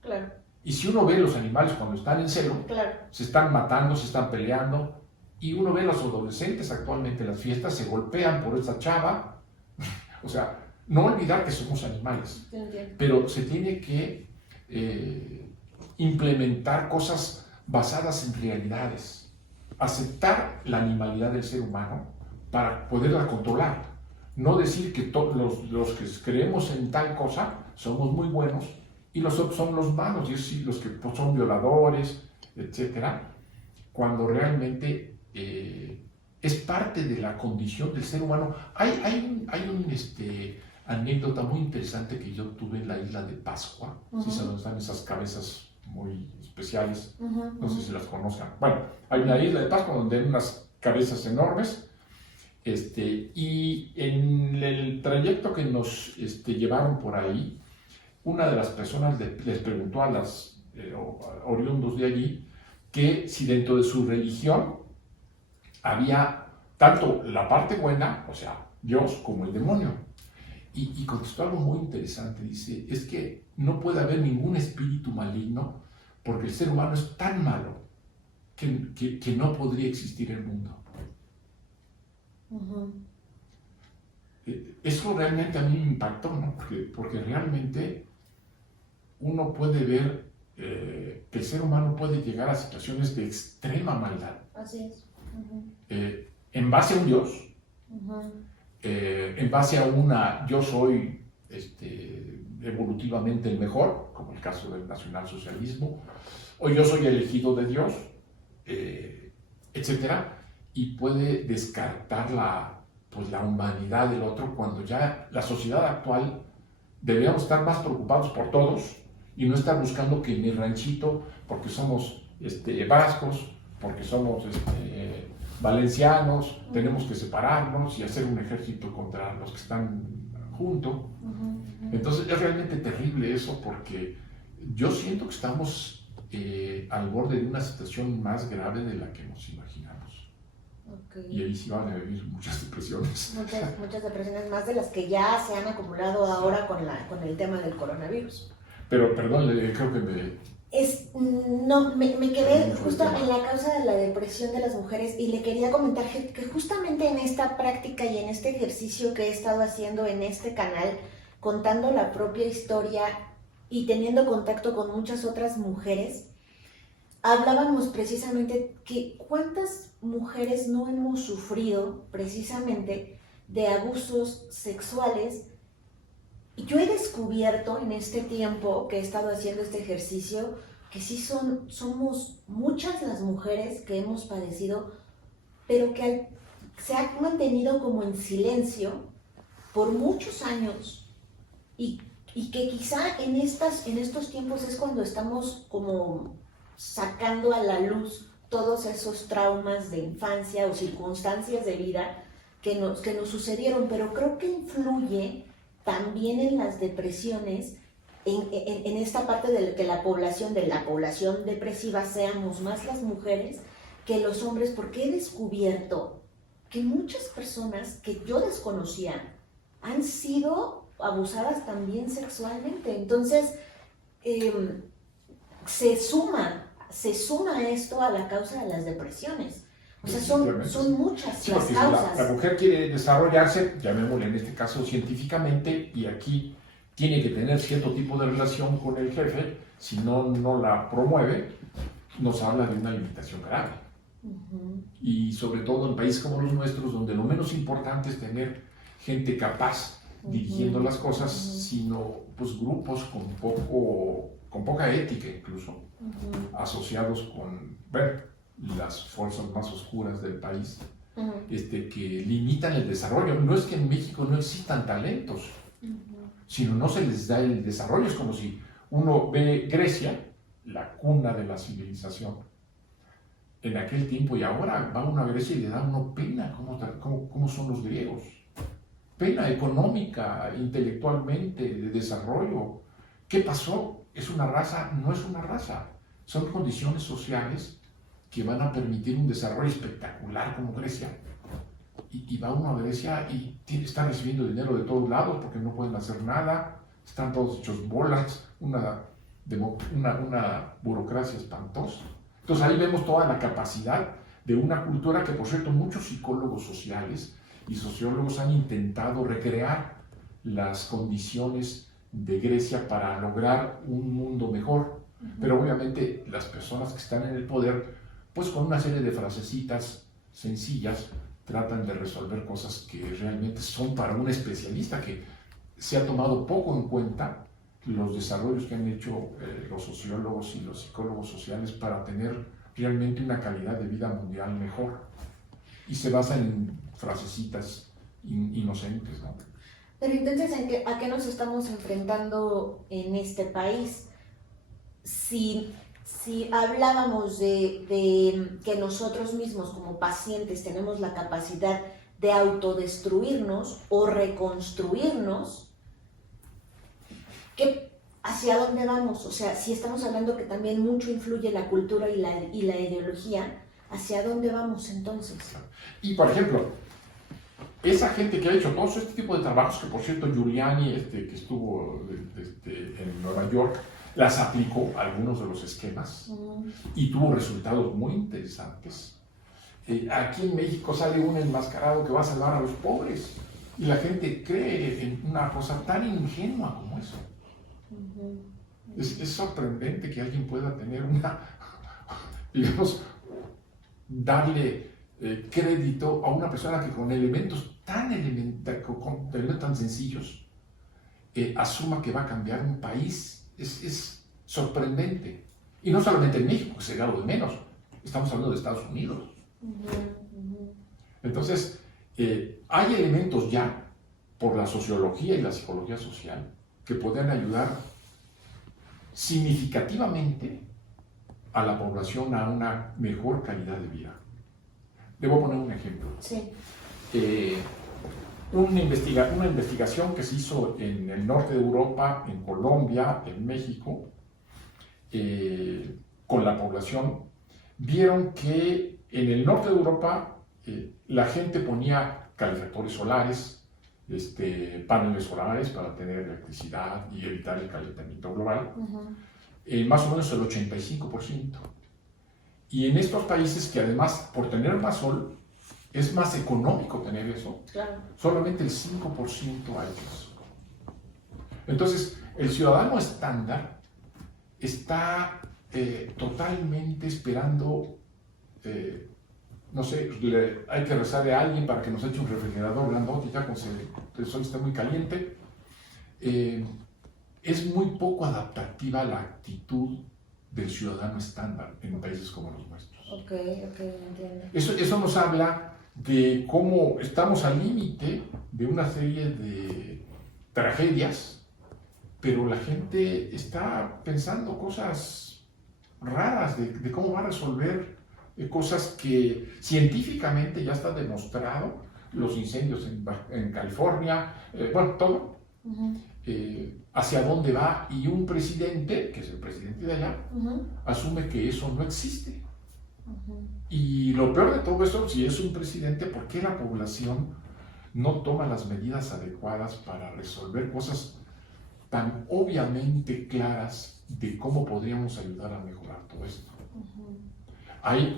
Claro. Y si uno ve los animales cuando están en celo, Claro. se están matando, se están peleando, y uno ve a los adolescentes actualmente en las fiestas, se golpean por esa chava. O sea, no olvidar que somos animales, pero se tiene que implementar cosas basadas en realidades, aceptar la animalidad del ser humano para poderla controlar, no decir que los que creemos en tal cosa somos muy buenos y los otros son los malos, y es los que son violadores, etcétera, cuando realmente es parte de la condición del ser humano. Hay una anécdota muy interesante que yo tuve en la isla de Pascua. ¿Sí saben dónde están esas cabezas muy especiales? No sé si las conozcan. Bueno, hay una isla de Pascua donde hay unas cabezas enormes, y en el trayecto que nos llevaron por ahí, una de las personas les preguntó a los oriundos de allí que si dentro de su religión había tanto la parte buena, o sea, Dios, como el demonio. Y contestó algo muy interesante. Dice, es que no puede haber ningún espíritu maligno porque el ser humano es tan malo que no podría existir el mundo. Eso realmente a mí me impactó, ¿no? Porque realmente uno puede ver que el ser humano puede llegar a situaciones de extrema maldad. Así es. En base a un Dios, en base a yo soy evolutivamente el mejor, como el caso del nacionalsocialismo, o yo soy elegido de Dios, etcétera, y puede descartar la humanidad del otro, cuando ya la sociedad actual deberíamos estar más preocupados por todos y no estar buscando que en mi ranchito, porque somos vascos, porque somos valencianos, tenemos que separarnos y hacer un ejército contra los que están juntos. Entonces es realmente terrible eso, porque yo siento que estamos al borde de una situación más grave de la que nos imaginamos. Okay. Y ahí sí van a vivir muchas depresiones. Muchas depresiones, más de las que ya se han acumulado ahora con el tema del coronavirus. Pero perdón, creo que me quedé justo en la causa de la depresión de las mujeres, y le quería comentar que justamente en esta práctica y en este ejercicio que he estado haciendo en este canal, contando la propia historia y teniendo contacto con muchas otras mujeres, hablábamos precisamente que cuántas mujeres no hemos sufrido precisamente de abusos sexuales. Y yo he descubierto en este tiempo que he estado haciendo este ejercicio que sí somos muchas las mujeres que hemos padecido, pero que se ha mantenido como en silencio por muchos años, y que quizá en estos tiempos es cuando estamos como sacando a la luz todos esos traumas de infancia o circunstancias de vida que nos sucedieron, pero creo que influye también en las depresiones, en esta parte de que la población depresiva seamos más las mujeres que los hombres, porque he descubierto que muchas personas que yo desconocía han sido abusadas también sexualmente. Entonces, se suma esto a la causa de las depresiones. O sea, son muchas las causas. La mujer quiere desarrollarse, llamémosle en este caso científicamente, y aquí tiene que tener cierto tipo de relación con el jefe. Si no la promueve, nos habla de una limitación grave. Y sobre todo en países como los nuestros, donde lo menos importante es tener gente capaz dirigiendo las cosas, sino pues grupos con poca ética incluso, asociados con las fuerzas más oscuras del país, que limitan el desarrollo. No es que en México no existan talentos, sino no se les da el desarrollo. Es como si uno ve Grecia la cuna de la civilización. En aquel tiempo y ahora va uno a Grecia y le da uno pena cómo son los griegos. Pena económica, intelectualmente, de desarrollo. ¿Qué pasó? ¿Es una raza? No es una raza. Son condiciones sociales que van a permitir un desarrollo espectacular como Grecia. Y va uno a Grecia y están recibiendo dinero de todos lados porque no pueden hacer nada, están todos hechos bolas, una burocracia espantosa. Entonces ahí vemos toda la capacidad de una cultura que, por cierto, muchos psicólogos sociales y sociólogos han intentado recrear las condiciones de Grecia para lograr un mundo mejor. Pero obviamente las personas que están en el poder, pues con una serie de frasecitas sencillas, tratan de resolver cosas que realmente son para un especialista, que se ha tomado poco en cuenta los desarrollos que han hecho los sociólogos y los psicólogos sociales para tener realmente una calidad de vida mundial mejor. Y se basa en frasecitas inocentes, ¿no? Pero entonces, ¿a qué nos estamos enfrentando en este país? Si hablábamos de que nosotros mismos como pacientes tenemos la capacidad de autodestruirnos o reconstruirnos, ¿hacia dónde vamos? O sea, si estamos hablando que también mucho influye la cultura y la ideología, ¿hacia dónde vamos entonces? Y por ejemplo, esa gente que ha hecho todo este tipo de trabajos, que por cierto Giuliani, que estuvo en Nueva York, las aplicó a algunos de los esquemas y tuvo resultados muy interesantes. Aquí en México sale un enmascarado que va a salvar a los pobres y la gente cree en una cosa tan ingenua como eso. Es sorprendente que alguien pueda tener digamos, darle crédito a una persona que con elementos tan sencillos asuma que va a cambiar un país. Es sorprendente. Y no solamente en México, que sería lo de menos. Estamos hablando de Estados Unidos. Entonces, hay elementos ya, por la sociología y la psicología social, que pueden ayudar significativamente a la población a una mejor calidad de vida. Debo poner un ejemplo. Sí. Una investigación que se hizo en el norte de Europa, en Colombia, en México, con la población, vieron que en el norte de Europa la gente ponía calefactores solares, paneles solares para tener electricidad y evitar el calentamiento global, más o menos el 85%. Y en estos países que además, por tener más sol, es más económico tener eso, claro, solamente el 5% ha hecho eso. Entonces, el ciudadano estándar está totalmente esperando, no sé, hay que rezarle a alguien para que nos eche un refrigerador grandote ya cuando el sol está muy caliente. Es muy poco adaptativa la actitud del ciudadano estándar en países como los nuestros. Ok, entiendo. Eso nos habla de cómo estamos al límite de una serie de tragedias, pero la gente está pensando cosas raras de cómo va a resolver cosas que científicamente ya está demostrado, los incendios en California, bueno, todo, hacia dónde va, y un presidente, que es el presidente de allá, asume que eso no existe. Y lo peor de todo esto, si es un presidente, ¿por qué la población no toma las medidas adecuadas para resolver cosas tan obviamente claras de cómo podríamos ayudar a mejorar todo esto?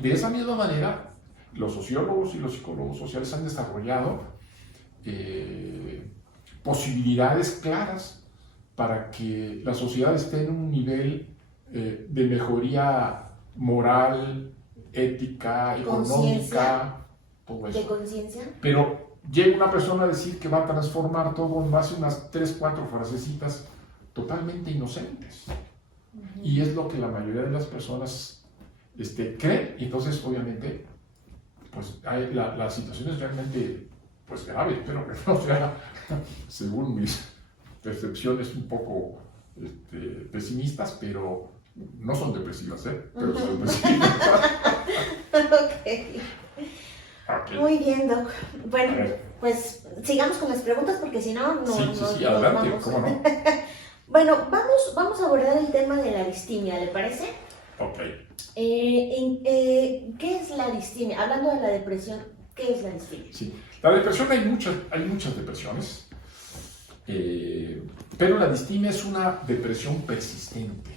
De esa misma manera, los sociólogos y los psicólogos sociales han desarrollado posibilidades claras para que la sociedad esté en un nivel de mejoría moral, ética, económica, todo eso. ¿De conciencia? Pero llega una persona a decir que va a transformar todo en base a unas 3, 4 frasecitas totalmente inocentes. Y es lo que la mayoría de las personas creen, y entonces obviamente pues la situación es realmente pues grave. Espero que no sea, según mis percepciones, un poco pesimistas, pero No son depresivas, pero son depresivas. Ok. Ok. Muy bien, Doc. A Bueno, ver, pues sigamos con las preguntas porque si no, no sí, adelante, vamos. ¿cómo no? Bueno, vamos a abordar el tema de la distimia, ¿le parece? Ok. ¿Qué es la distimia? Hablando de la depresión, ¿qué es la distimia? Sí. La depresión, hay muchas depresiones, pero la distimia es una depresión persistente.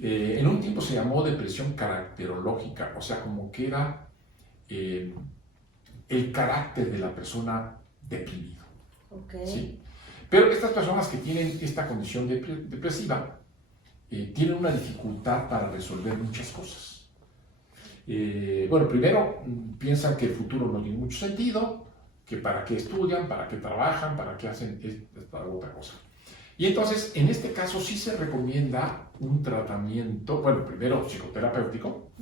En un tiempo se llamó depresión caracterológica, o sea, como que era el carácter de la persona deprimido. Okay. ¿Sí? Pero estas personas que tienen esta condición depresiva tienen una dificultad para resolver muchas cosas. Bueno, primero piensan que el futuro no tiene mucho sentido, que para qué estudian, para qué trabajan, para qué hacen esta otra cosa. Y entonces, en este caso sí se recomienda un tratamiento, bueno, primero psicoterapéutico,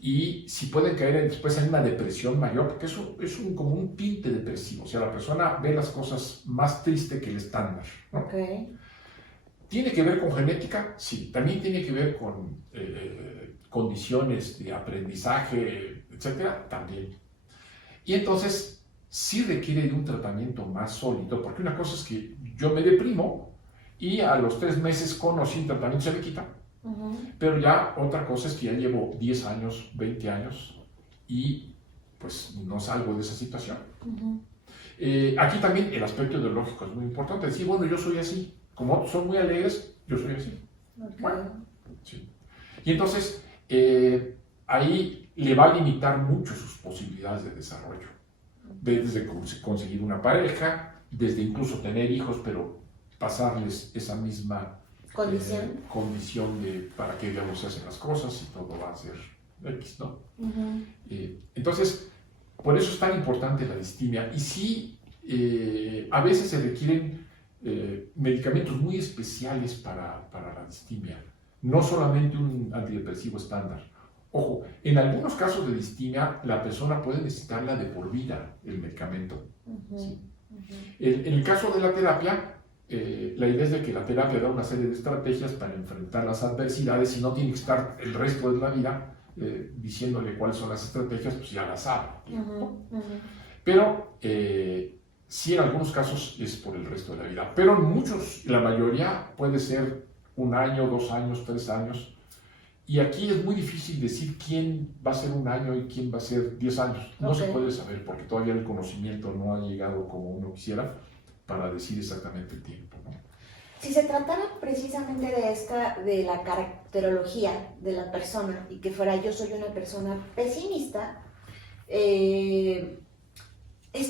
y si pueden caer después en una depresión mayor, porque eso es como un tinte depresivo, o sea, la persona ve las cosas más tristes que el estándar, ¿no? Okay. ¿Tiene que ver con genética? Sí. También tiene que ver con condiciones de aprendizaje, etcétera, también. Y entonces, sí requiere de un tratamiento más sólido, porque una cosa es que yo me deprimo y a los 3 meses con o sin tratamiento se me quita, pero ya otra cosa es que ya llevo 10 años, 20 años y pues no salgo de esa situación. Aquí también el aspecto ideológico es muy importante, decir, bueno, yo soy así. Como otros son muy alegres, yo soy así. Okay. Bueno, sí. Y entonces, ahí le va a limitar mucho sus posibilidades de desarrollo. Desde conseguir una pareja, desde incluso tener hijos, pero pasarles esa misma condición de para qué digamos se hacen las cosas y todo va a ser X, ¿no? Entonces, por eso es tan importante la distimia. Y sí, a veces se requieren medicamentos muy especiales para la distimia, no solamente un antidepresivo estándar. Ojo, en algunos casos de distimia la persona puede necesitarla de por vida, el medicamento. ¿Sí? En el caso de la terapia, la idea es de que la terapia da una serie de estrategias para enfrentar las adversidades y no tiene que estar el resto de la vida diciéndole cuáles son las estrategias, pues ya las sabe. Pero sí, en algunos casos es por el resto de la vida, pero en muchos, la mayoría puede ser 1 año, 2 años, 3 años. Y aquí es muy difícil decir quién va a ser 1 año y quién va a ser 10 años. No se puede saber porque todavía el conocimiento no ha llegado como uno quisiera para decir exactamente el tiempo, ¿no? Si se tratara precisamente de la caracterología de la persona y que fuera yo soy una persona pesimista, es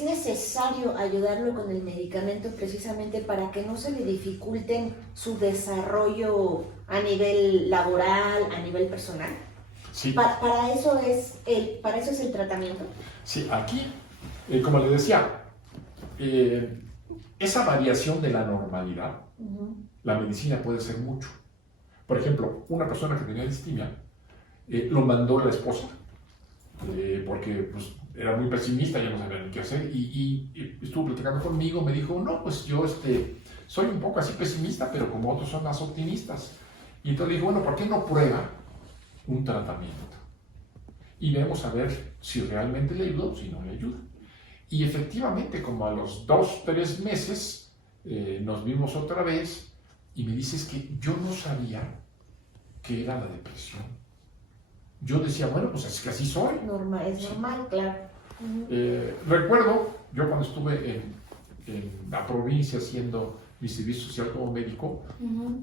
necesario ayudarlo con el medicamento precisamente para que no se le dificulten su desarrollo a nivel laboral, a nivel personal. Sí. Para eso es el tratamiento. Sí, aquí, como le decía, esa variación de la normalidad, la medicina puede hacer mucho. Por ejemplo, una persona que tenía distimia, lo mandó la esposa, porque pues, era muy pesimista, ya no sabía ni qué hacer, y estuvo platicando conmigo, me dijo, no, pues yo soy un poco así pesimista, pero como otros son más optimistas. Y entonces le dije, bueno, ¿por qué no prueba un tratamiento? Y vemos a ver si realmente le ayuda o si no le ayuda. Y efectivamente, como a los 2, 3 meses, nos vimos otra vez, y me dices que yo no sabía que era la depresión. Yo decía, bueno, pues es que así soy. Es normal, claro. Recuerdo, yo cuando estuve en la provincia haciendo mi servicio social como médico,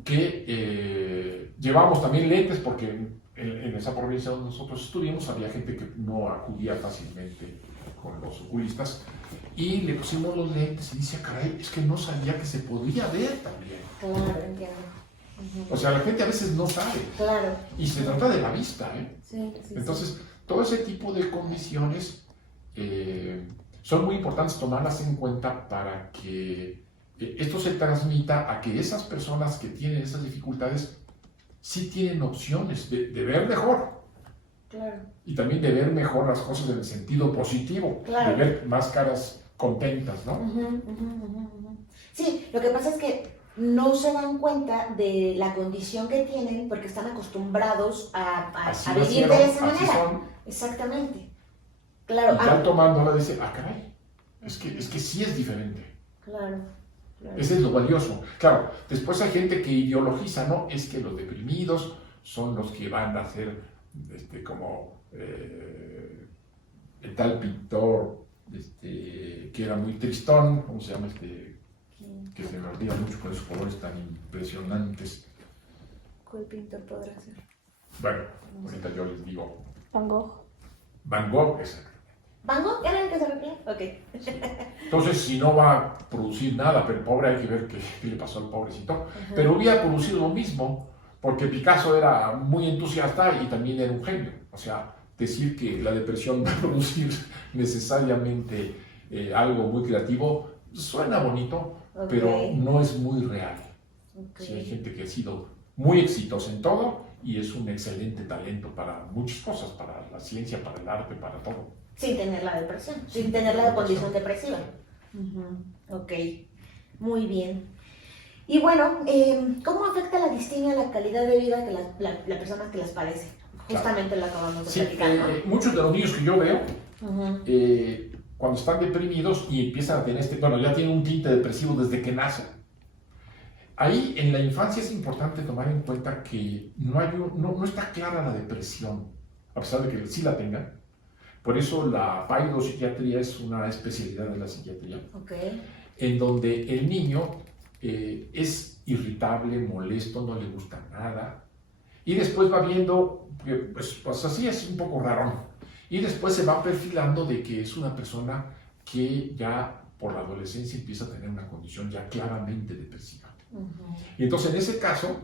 que llevábamos también lentes porque en esa provincia donde nosotros estuvimos había gente que no acudía fácilmente con los oculistas y le pusimos los lentes y dice, caray, es que no sabía que se podía ver también. Claro, entiendo. O sea, la gente a veces no sabe. Claro. Y se trata de la vista, ¿eh? Sí, Entonces, todo ese tipo de condiciones son muy importantes tomarlas en cuenta para que esto se transmita a que esas personas que tienen esas dificultades sí tienen opciones de ver mejor. Claro. Y también de ver mejor las cosas en el sentido positivo, claro. de ver más caras contentas, ¿no? Sí, lo que pasa es que no se dan cuenta de la condición que tienen porque están acostumbrados a vivir de esa manera. Son. Exactamente. Claro. Y tal tomándola dice, caray, es que sí es diferente. Claro. Ese es lo valioso. Claro, después hay gente que ideologiza, ¿no? Es que los deprimidos son los que van a ser como el tal pintor que era muy tristón, ¿cómo se llama que se me olvida mucho con esos colores tan impresionantes? ¿Cuál pintor podrá ser? Bueno, ahorita yo les digo. Van Gogh. Van Gogh, exacto. ¿Van Gogh era el que se refiere? Ok. Entonces, si no va a producir nada, pero pobre, hay que ver qué le pasó al pobrecito. Ajá. Pero hubiera producido lo mismo, porque Picasso era muy entusiasta y también era un genio. O sea, decir que la depresión va a producir necesariamente algo muy creativo suena bonito, pero no es muy real. Sí, hay gente que ha sido muy exitosa en todo y es un excelente talento para muchas cosas, para la ciencia, para el arte, para todo. Sin tener la depresión, sin tener la condición depresiva. Ok, muy bien. Y bueno, ¿cómo afecta la distimia a la calidad de vida de la persona que las padece? Justamente lo acabamos de platicar, ¿no? Muchos de los niños que yo veo, cuando están deprimidos y empiezan a tener ya tienen un tinte depresivo desde que nacen. Ahí en la infancia es importante tomar en cuenta que no está clara la depresión, a pesar de que sí la tengan. Por eso la paidopsiquiatría es una especialidad de la psiquiatría, en donde el niño es irritable, molesto, no le gusta nada, y después va viendo que pues así es un poco raro, y después se va perfilando de que es una persona que ya por la adolescencia empieza a tener una condición ya claramente depresiva. Y entonces en ese caso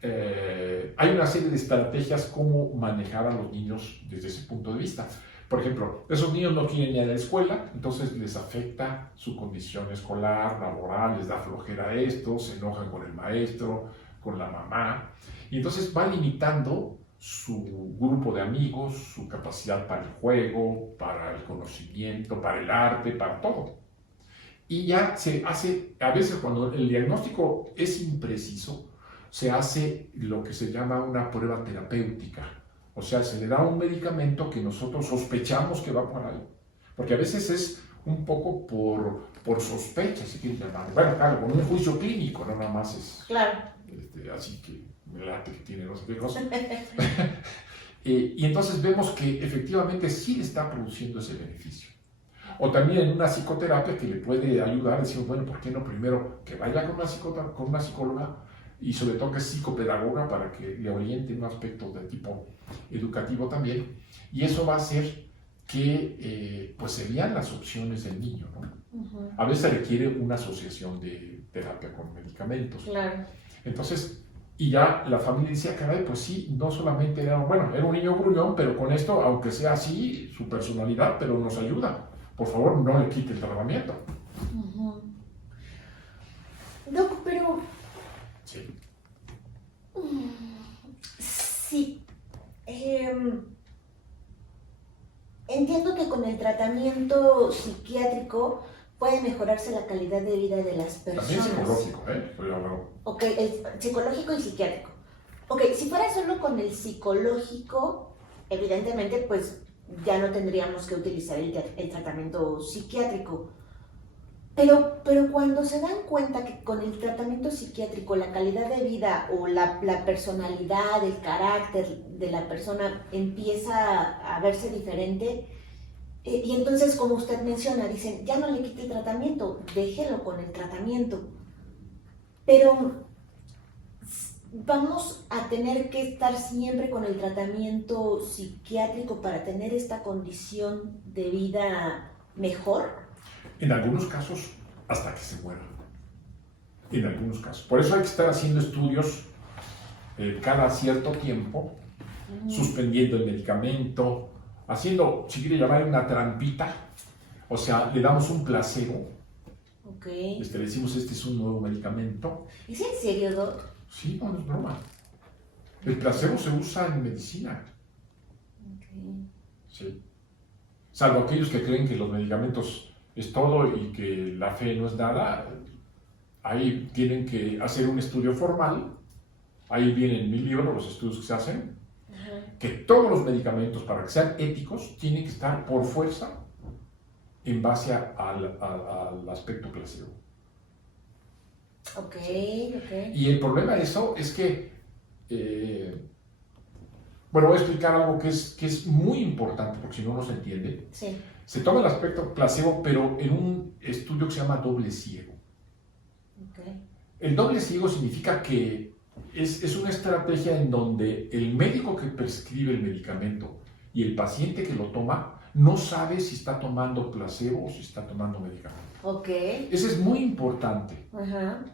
hay una serie de estrategias cómo manejar a los niños desde ese punto de vista. Por ejemplo, esos niños no quieren ir a la escuela, entonces les afecta su condición escolar, laboral, les da flojera esto, se enojan con el maestro, con la mamá, y entonces va limitando su grupo de amigos, su capacidad para el juego, para el conocimiento, para el arte, para todo. Y ya se hace, a veces cuando el diagnóstico es impreciso, se hace lo que se llama una prueba terapéutica. O sea, se le da un medicamento que nosotros sospechamos que va por ahí. Porque a veces es un poco por sospecha, si quieren llamar. Bueno, claro, con un juicio clínico, no nada más es. Claro. Así que me late que tiene no sé qué cosa. Y entonces vemos que efectivamente sí le está produciendo ese beneficio. O también en una psicoterapia que le puede ayudar a decir, bueno, ¿por qué no primero que vaya con una psicóloga y sobre todo que es psicopedagoga para que le oriente en un aspecto de tipo educativo también? Y eso va a hacer que pues se vean las opciones del niño, ¿no? A veces requiere una asociación de terapia con medicamentos. Claro. Entonces, y ya la familia decía, caray, pues sí, no solamente era un niño gruñón, pero con esto, aunque sea así, su personalidad, pero nos ayuda. Por favor, no le quite el tratamiento. Doc, pero... Sí. Sí. Entiendo que con el tratamiento psiquiátrico puede mejorarse la calidad de vida de las personas. También psicológico, estoy hablando. Ok, el psicológico y psiquiátrico. Ok, si fuera solo con el psicológico, evidentemente, pues ya no tendríamos que utilizar el tratamiento psiquiátrico. Pero cuando se dan cuenta que con el tratamiento psiquiátrico la calidad de vida o la personalidad, el carácter de la persona empieza a verse diferente, y entonces, como usted menciona, dicen, ya no le quite el tratamiento, déjelo con el tratamiento. Pero vamos a tener que estar siempre con el tratamiento psiquiátrico para tener esta condición de vida mejor. En algunos casos, hasta que se muera. En algunos casos. Por eso hay que estar haciendo estudios cada cierto tiempo, suspendiendo el medicamento, haciendo, si quiere llamar, una trampita. O sea, le damos un placebo. Okay. Le decimos, este es un nuevo medicamento. ¿Es en serio, Doc? Sí, no es broma. El placebo se usa en medicina. Okay. Sí. Salvo aquellos que creen que los medicamentos es todo y que la fe no es nada, ahí tienen que hacer un estudio formal, ahí viene en mi libro los estudios que se hacen, que todos los medicamentos para que sean éticos tienen que estar por fuerza en base al aspecto placebo. Ok. Y el problema de eso es que, bueno, voy a explicar algo que es muy importante porque si no, no se entiende. Sí. Se toma el aspecto placebo, pero en un estudio que se llama doble ciego. Okay. El doble ciego significa que es una estrategia en donde el médico que prescribe el medicamento y el paciente que lo toma no sabe si está tomando placebo o si está tomando medicamento. Ok. Eso es muy importante,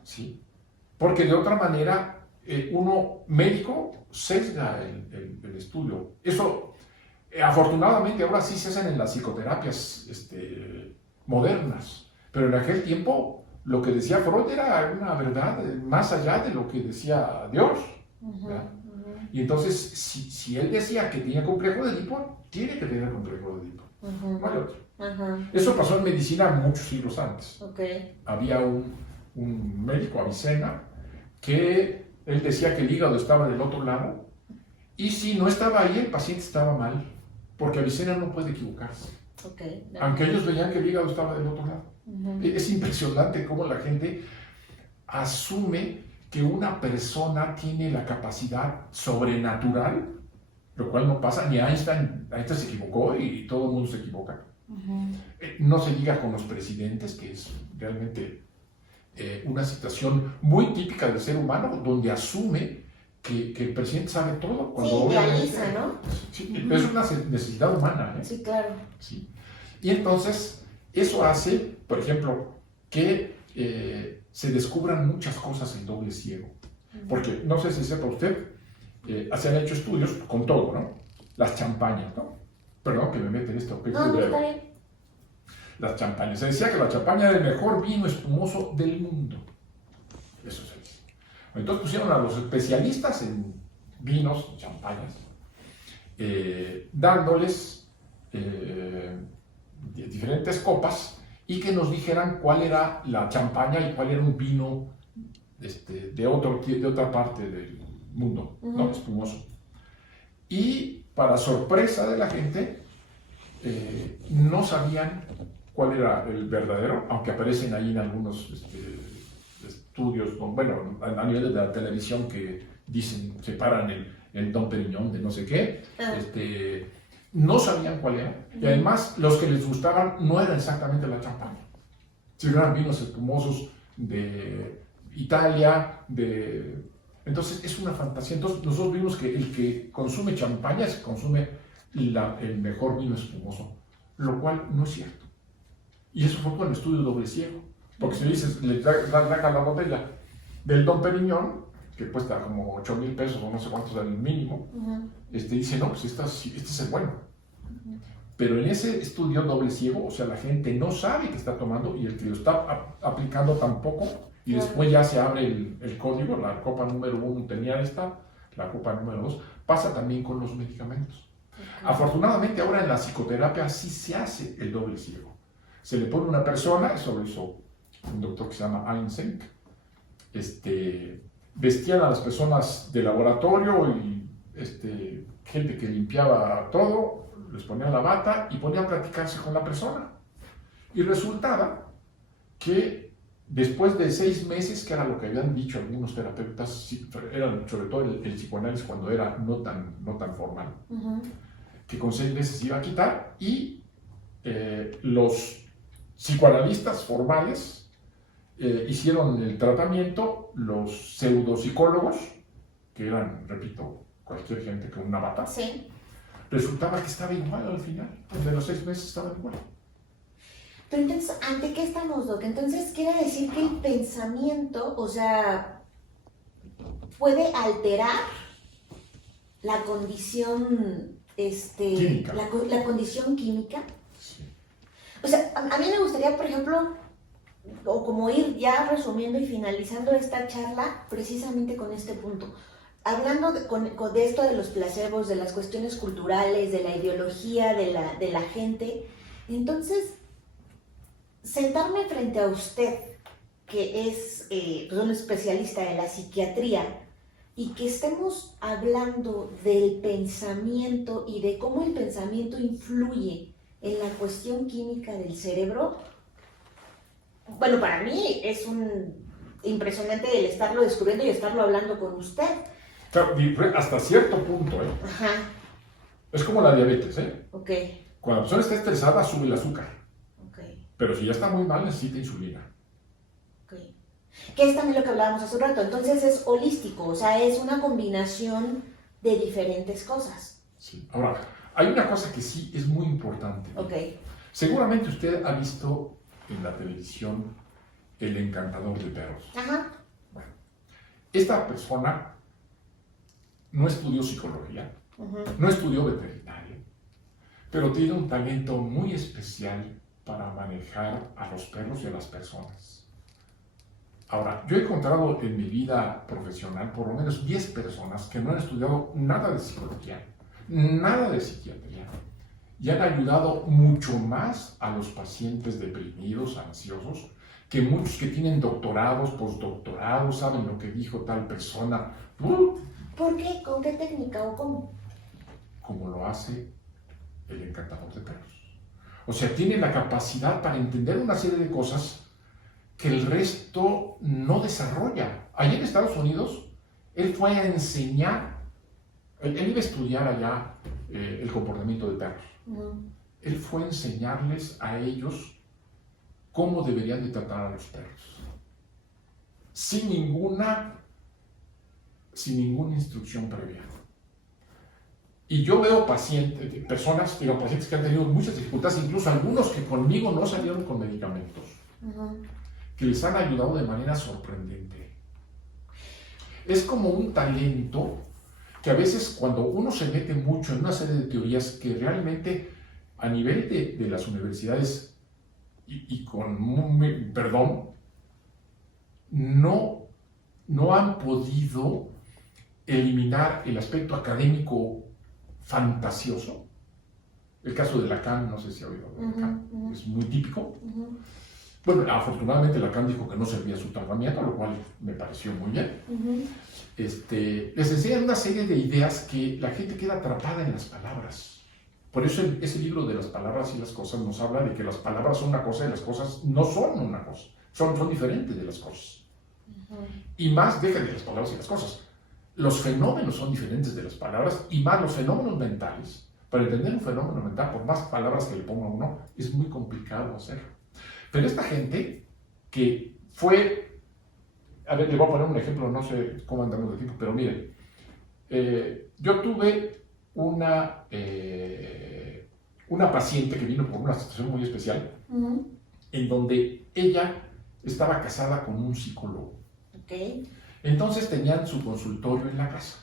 ¿sí? Porque de otra manera, uno médico sesga el estudio. Eso, afortunadamente, ahora sí se hacen en las psicoterapias modernas, pero en aquel tiempo lo que decía Freud era una verdad más allá de lo que decía Dios. Y entonces, si él decía que tenía complejo de Edipo, tiene que tener complejo de Edipo. No hay otro. Eso pasó en medicina muchos siglos antes. Okay. Había un médico, Avicena, que él decía que el hígado estaba del otro lado, y si no estaba ahí, el paciente estaba mal, porque Avicena no puede equivocarse. Okay. Aunque ellos veían que el hígado estaba del otro lado. Es impresionante cómo la gente asume que una persona tiene la capacidad sobrenatural, lo cual no pasa, ni Einstein se equivocó y todo el mundo se equivoca. No se diga con los presidentes, que es realmente una situación muy típica del ser humano, donde asume que el presidente sabe todo. Cuando idealiza, ¿no? Sí, es una necesidad humana. Sí, claro. Sí. Y entonces, eso hace, por ejemplo, que se descubran muchas cosas en doble ciego. Porque, no sé si sepa usted, se han hecho estudios con todo, ¿no? Las champañas, ¿no? Perdón que me mete en esto. No, está bien. Las champañas. Se decía que la champaña era el mejor vino espumoso del mundo. Eso se dice. Entonces pusieron a los especialistas en vinos, champañas, dándoles diferentes copas y que nos dijeran cuál era la champaña y cuál era un vino de otra parte del mundo, ¿no? Espumoso. Y para sorpresa de la gente, no sabían cuál era el verdadero, aunque aparecen ahí en algunos estudios, bueno, a nivel de la televisión que dicen, separan el Dom Perignon de no sé qué, no sabían cuál era. Y además, los que les gustaban no eran exactamente la champaña, sino eran vinos espumosos de Italia, Entonces, es una fantasía. Entonces, nosotros vimos que el que consume champaña se consume el mejor vino espumoso, lo cual no es cierto. Y eso fue con el estudio doble ciego. Porque si dices, le sacan la botella del Dom Perignon, que cuesta como 8,000 pesos o no sé cuántos del mínimo, dice, no, pues este es el bueno. Pero en ese estudio doble ciego, o sea, la gente no sabe que está tomando y el que lo está aplicando tampoco, y después ya se abre el código, la copa número 1 tenía esta, la copa número 2, pasa también con los medicamentos. Afortunadamente ahora en la psicoterapia sí se hace el doble ciego. Se le pone una persona, eso lo hizo un doctor que se llama Einstein, vestían a las personas de laboratorio y gente que limpiaba todo, les ponían la bata y ponían a practicarse con la persona. Y resultaba que después de 6 meses, que era lo que habían dicho algunos terapeutas, eran sobre todo el psicoanálisis cuando era no tan formal, que con 6 meses iba a quitar, y los psicoanalistas formales hicieron el tratamiento, los pseudopsicólogos, que eran, repito, cualquier gente con una bata, resultaba que estaba igual al final, de los 6 meses estaba igual. Pero entonces, ¿ante qué estamos, Doc? Entonces, quiere decir que el pensamiento, o sea, puede alterar la condición, química. La condición química. Sí. O sea, a mí me gustaría, por ejemplo, o como ir ya resumiendo y finalizando esta charla precisamente con este punto. Hablando de esto de los placebos, de las cuestiones culturales, de la ideología, de la gente, entonces, sentarme frente a usted, que es pues un especialista de la psiquiatría y que estemos hablando del pensamiento y de cómo el pensamiento influye en la cuestión química del cerebro, bueno, para mí es impresionante el estarlo descubriendo y estarlo hablando con usted. Claro, hasta cierto punto, ¿eh? Ajá. Es como la diabetes, ¿eh? Ok. Cuando la persona está estresada, sube el azúcar. Ok. Pero si ya está muy mal, necesita insulina. Ok. Que es también lo que hablábamos hace un rato. Entonces es holístico, o sea, es una combinación de diferentes cosas. Sí. Ahora, hay una cosa que sí es muy importante. Ok. Seguramente usted ha visto en la televisión El Encantador de Perros. Ajá. Bueno, esta persona no estudió psicología, no estudió veterinaria, pero tiene un talento muy especial para manejar a los perros y a las personas. Ahora, yo he encontrado en mi vida profesional por lo menos 10 personas que no han estudiado nada de psicología, nada de psiquiatría, y han ayudado mucho más a los pacientes deprimidos, ansiosos, que muchos que tienen doctorados, postdoctorados, saben lo que dijo tal persona. ¿Por qué? ¿Con qué técnica o cómo? Como lo hace el Encantador de Perros. O sea, tiene la capacidad para entender una serie de cosas que el resto no desarrolla. Allí en Estados Unidos, él fue a enseñar, él iba a estudiar allá el comportamiento de perros. Él fue a enseñarles a ellos cómo deberían de tratar a los perros. Sin ninguna instrucción previa. Y yo veo pacientes que han tenido muchas dificultades, incluso algunos que conmigo no salieron con medicamentos, que les han ayudado de manera sorprendente. Es como un talento que a veces cuando uno se mete mucho en una serie de teorías que realmente a nivel de las universidades y con perdón, no han podido eliminar el aspecto académico fantasioso. El caso de Lacan, no sé si ha oído de Lacan, es muy típico. Bueno, afortunadamente Lacan dijo que no servía su tratamiento, lo cual me pareció muy bien. Les enseñan una serie de ideas que la gente queda atrapada en las palabras. Por eso ese libro de las palabras y las cosas nos habla de que las palabras son una cosa y las cosas no son una cosa. Son diferentes de las cosas. Y más, dejen de las palabras y las cosas. Los fenómenos son diferentes de las palabras y más los fenómenos mentales. Para entender un fenómeno mental, por más palabras que le ponga uno, es muy complicado hacerlo. Pero esta gente que fue, a ver, le voy a poner un ejemplo, no sé cómo andamos de tiempo, pero miren, yo tuve una paciente que vino por una situación muy especial, en donde ella estaba casada con un psicólogo. Okay. Entonces tenían su consultorio en la casa.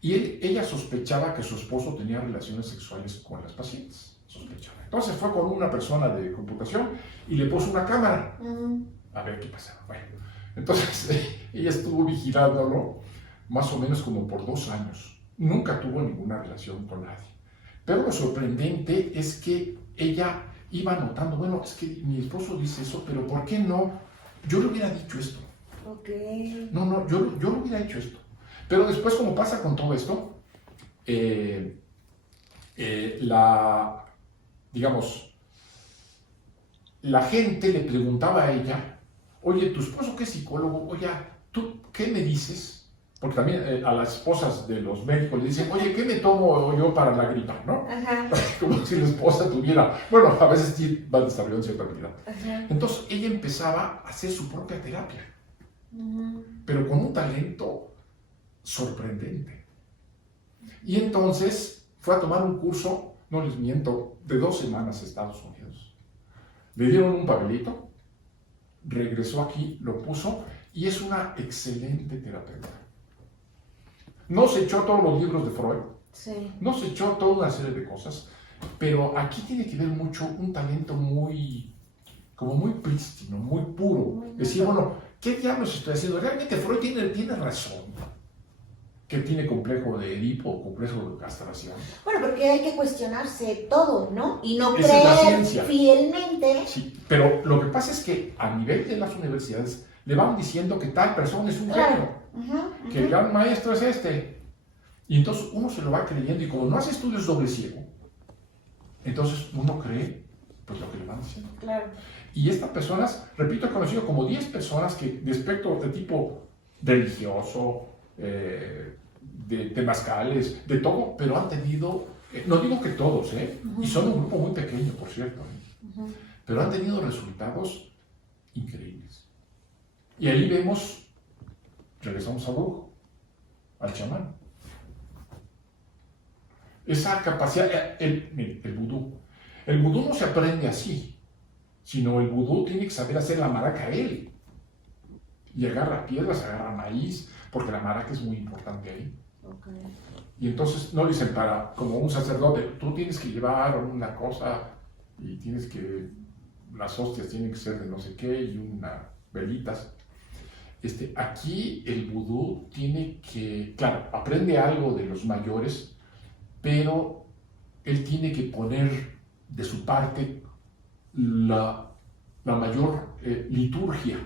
Y ella sospechaba que su esposo tenía relaciones sexuales con las pacientes. Sospechaba. Entonces fue con una persona de computación y le puso una cámara. A ver qué pasaba. Bueno, entonces ella estuvo vigilándolo más o menos como por 2 años. Nunca tuvo ninguna relación con nadie. Pero lo sorprendente es que ella iba notando, bueno, es que mi esposo dice eso, pero ¿por qué no? Yo le hubiera dicho esto. Okay. No, yo le hubiera hecho esto. Pero después, como pasa con todo esto, la gente le preguntaba a ella, oye, ¿tu esposo qué es psicólogo? Oye, ¿tú qué me dices? Porque también a las esposas de los médicos le dicen, oye, ¿qué me tomo yo para la gripa? ¿No? Ajá. Como si la esposa tuviera, bueno, a veces sí va desarrollando cierta habilidad. Ajá. Entonces ella empezaba a hacer su propia terapia, pero con un talento sorprendente. Y entonces fue a tomar un curso, no les miento, de 2 semanas a Estados Unidos. Le dieron un papelito, regresó aquí, lo puso y es una excelente terapeuta. No se echó todos los libros de Freud, sí. No se echó toda una serie de cosas, pero aquí tiene que ver mucho un talento muy prístino, muy puro. Decir, bueno, ¿qué diablos estoy haciendo? Realmente Freud tiene razón. que tiene complejo de Edipo o complejo de castración. Bueno, porque hay que cuestionarse todo, ¿no? Y no Esa es la creer ciencia. fielmente. Sí, pero lo que pasa es que a nivel de las universidades le van diciendo que tal persona es un genio, que el gran maestro es este. Y entonces uno se lo va creyendo y como no hace estudios doble ciego, entonces uno cree pues lo que le van diciendo. Claro. Y estas personas, repito, he conocido como 10 personas que de espectro de tipo religioso, de temazcales, de todo, pero han tenido, no digo que todos, y son un grupo muy pequeño, por cierto, pero han tenido resultados increíbles. Y ahí vemos, regresamos al brujo, al chamán. Esa capacidad, el vudú. El vudú no se aprende así, sino el vudú tiene que saber hacer la maraca él. Y agarra piedras, agarra maíz, porque la maraca es muy importante ahí. Okay. Y entonces no dicen para, como un sacerdote, tú tienes que llevar una cosa y tienes que, las hostias tienen que ser de no sé qué y unas velitas. Aquí el vudú tiene que, claro, aprende algo de los mayores, pero él tiene que poner de su parte la mayor liturgia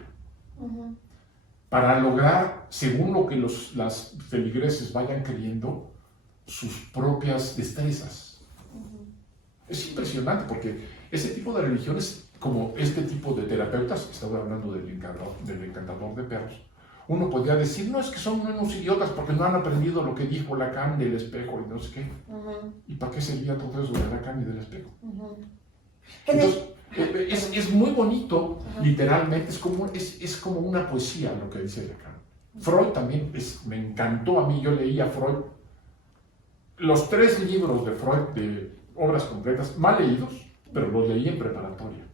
para lograr, según lo que las feligreses vayan queriendo, sus propias destrezas. Es impresionante porque ese tipo de religiones, como este tipo de terapeutas, estaba hablando del encantador de perros, uno podría decir, no, es que son unos idiotas porque no han aprendido lo que dijo Lacan del espejo y no sé qué. ¿Y para qué sería todo eso de Lacan y del espejo? Entonces, es muy bonito, literalmente, es como una poesía lo que dice Lacan. Freud también, me encantó a mí, yo leí a Freud, los 3 libros de Freud de obras completas, mal leídos, pero los leí en preparatoria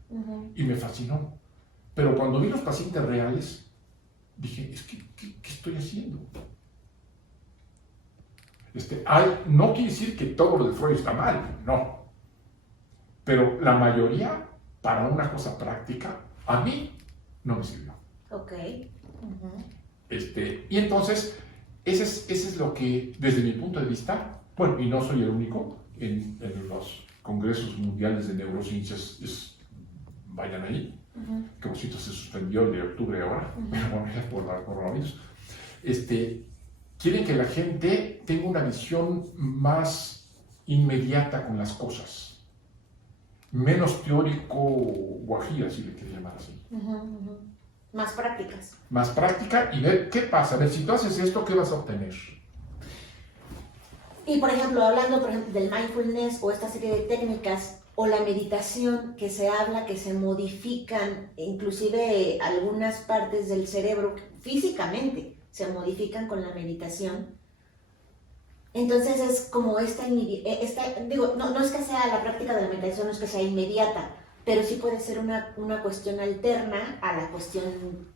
y me fascinó. Pero cuando vi los pacientes reales, dije, ¿qué estoy haciendo? No quiere decir que todo lo de Freud está mal, no. Pero la mayoría, para una cosa práctica, a mí no me sirvió. Ok. Y entonces, ese es lo que, desde mi punto de vista, bueno, y no soy el único, en los congresos mundiales de neurociencias, vayan ahí, que por cierto se suspendió el de octubre ahora, pero bueno, ya por el coronavirus, quieren que la gente tenga una visión más inmediata con las cosas, menos teórico guajira, si le quería llamar así. Más prácticas. Más práctica y ver qué pasa, a ver, si tú haces esto, ¿qué vas a obtener? Y por ejemplo, hablando del mindfulness o esta serie de técnicas o la meditación que se habla, que se modifican, inclusive algunas partes del cerebro físicamente se modifican con la meditación. Entonces es como digo, no es que sea la práctica de la meditación, no es que sea inmediata, pero sí puede ser una cuestión alterna a la cuestión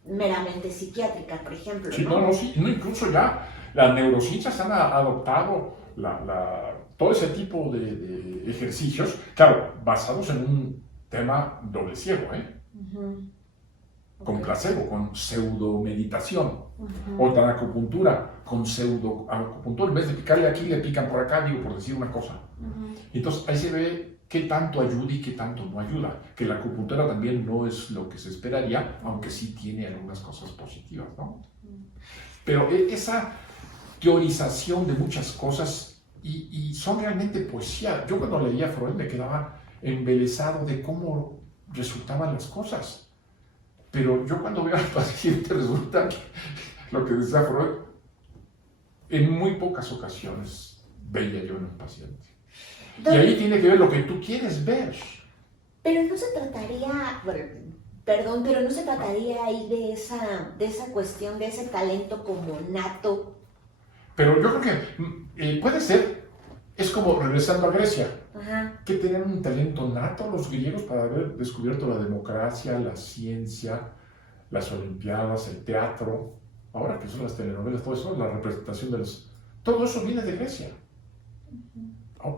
meramente psiquiátrica, por ejemplo. Sí, ¿no? sí, incluso ya las neurociencias han adoptado todo ese tipo de ejercicios, claro, basados en un tema doble ciego, con placebo, con pseudomeditación, otra acupuntura, con pseudoacupuntura, en vez de picarle aquí, le pican por acá, digo, por decir una cosa. Entonces ahí se ve qué tanto ayuda y qué tanto no ayuda, que la acupuntura también no es lo que se esperaría, aunque sí tiene algunas cosas positivas, ¿no? Pero esa teorización de muchas cosas y son realmente poesía. Yo cuando leía a Freud me quedaba embelesado de cómo resultaban las cosas. Pero yo cuando veo al paciente resulta que lo que decía Freud, en muy pocas ocasiones veía yo en un paciente. Y ahí tiene que ver lo que tú quieres ver. Pero no se trataría, perdón, pero no se trataría ahí de esa cuestión, de ese talento como nato. Pero yo creo que puede ser, es como regresando a Grecia, que tenían un talento nato los griegos para haber descubierto la democracia, la ciencia, las olimpiadas, el teatro, ahora que son las telenovelas, todo eso, la representación de todo eso viene de Grecia.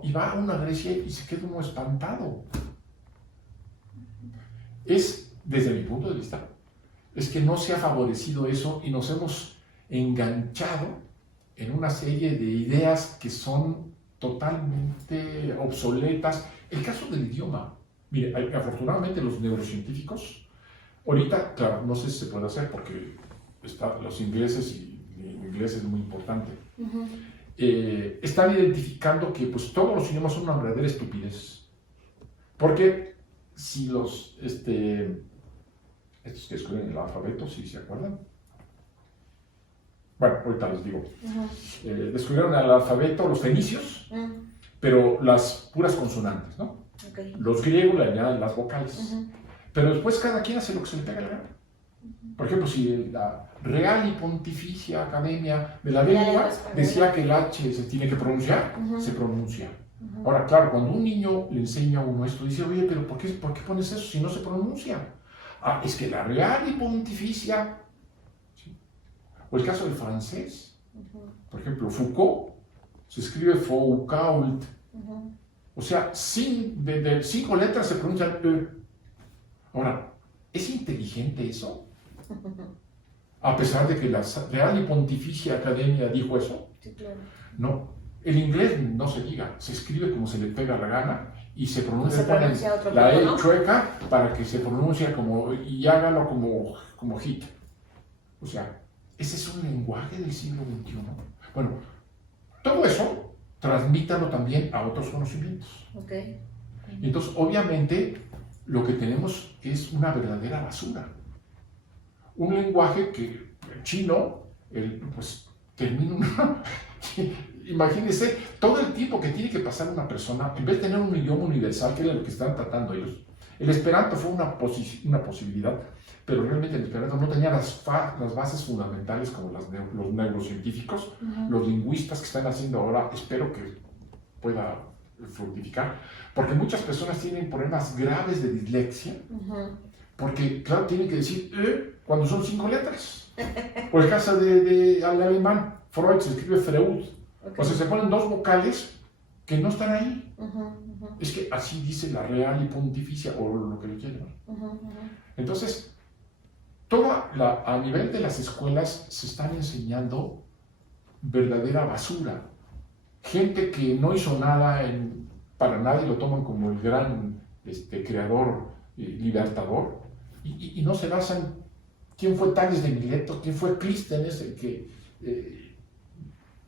Y va a una Grecia y se queda uno espantado. Desde mi punto de vista, es que no se ha favorecido eso y nos hemos enganchado en una serie de ideas que son totalmente obsoletas. El caso del idioma, mire, afortunadamente los neurocientíficos, ahorita, claro, no sé si se puede hacer porque los ingleses y el inglés es muy importante, están identificando que pues todos los idiomas son una verdadera estupidez. Porque si estos que escriben el alfabeto, si se acuerdan, bueno, ahorita les digo, descubrieron el alfabeto los fenicios, pero las puras consonantes, ¿no? Okay. Los griegos le añaden las vocales, pero después cada quien hace lo que se le pega la gana. Por ejemplo, si la Real y Pontificia Academia de la Lengua decía que el H se tiene que pronunciar, se pronuncia. Ahora, claro, cuando un niño le enseña a uno esto, dice, oye, pero ¿por qué pones eso si no se pronuncia? Ah, es que la Real y Pontificia... ¿Sí? O el caso del francés. Por ejemplo, Foucault se escribe Foucault. O sea, de 5 letras se pronuncia E. Ahora, ¿es inteligente eso? A pesar de que la Real y Pontificia Academia dijo eso. Sí, claro. No. El inglés no se diga, se escribe como se le pega la gana y se pronuncia la E chueca para que se pronuncie como y hágalo como hit. O sea, ese es un lenguaje del siglo XXI. Bueno, todo eso transmítalo también a otros conocimientos. Okay. Entonces, obviamente, lo que tenemos es una verdadera basura. Un lenguaje que chino, pues termina imagínense todo el tiempo que tiene que pasar una persona, en vez de tener un idioma universal, que era lo que están tratando ellos. El esperanto fue una posibilidad, pero realmente el esperanto no tenía las bases fundamentales como los neurocientíficos, los lingüistas que están haciendo ahora, espero que pueda fructificar, porque muchas personas tienen problemas graves de dislexia, porque, claro, tienen que decir cuando son 5 letras. O el caso del alemán, Freud se escribe Freud. Okay. O sea, se ponen 2 vocales que no están ahí. Es que así dice la Real y Pontificia, o lo que le quieran. Entonces, a nivel de las escuelas se están enseñando verdadera basura. Gente que no hizo nada para nadie lo toman como el gran creador, libertador, y no se basan quién fue Tales de Mileto, quién fue Clístenes el que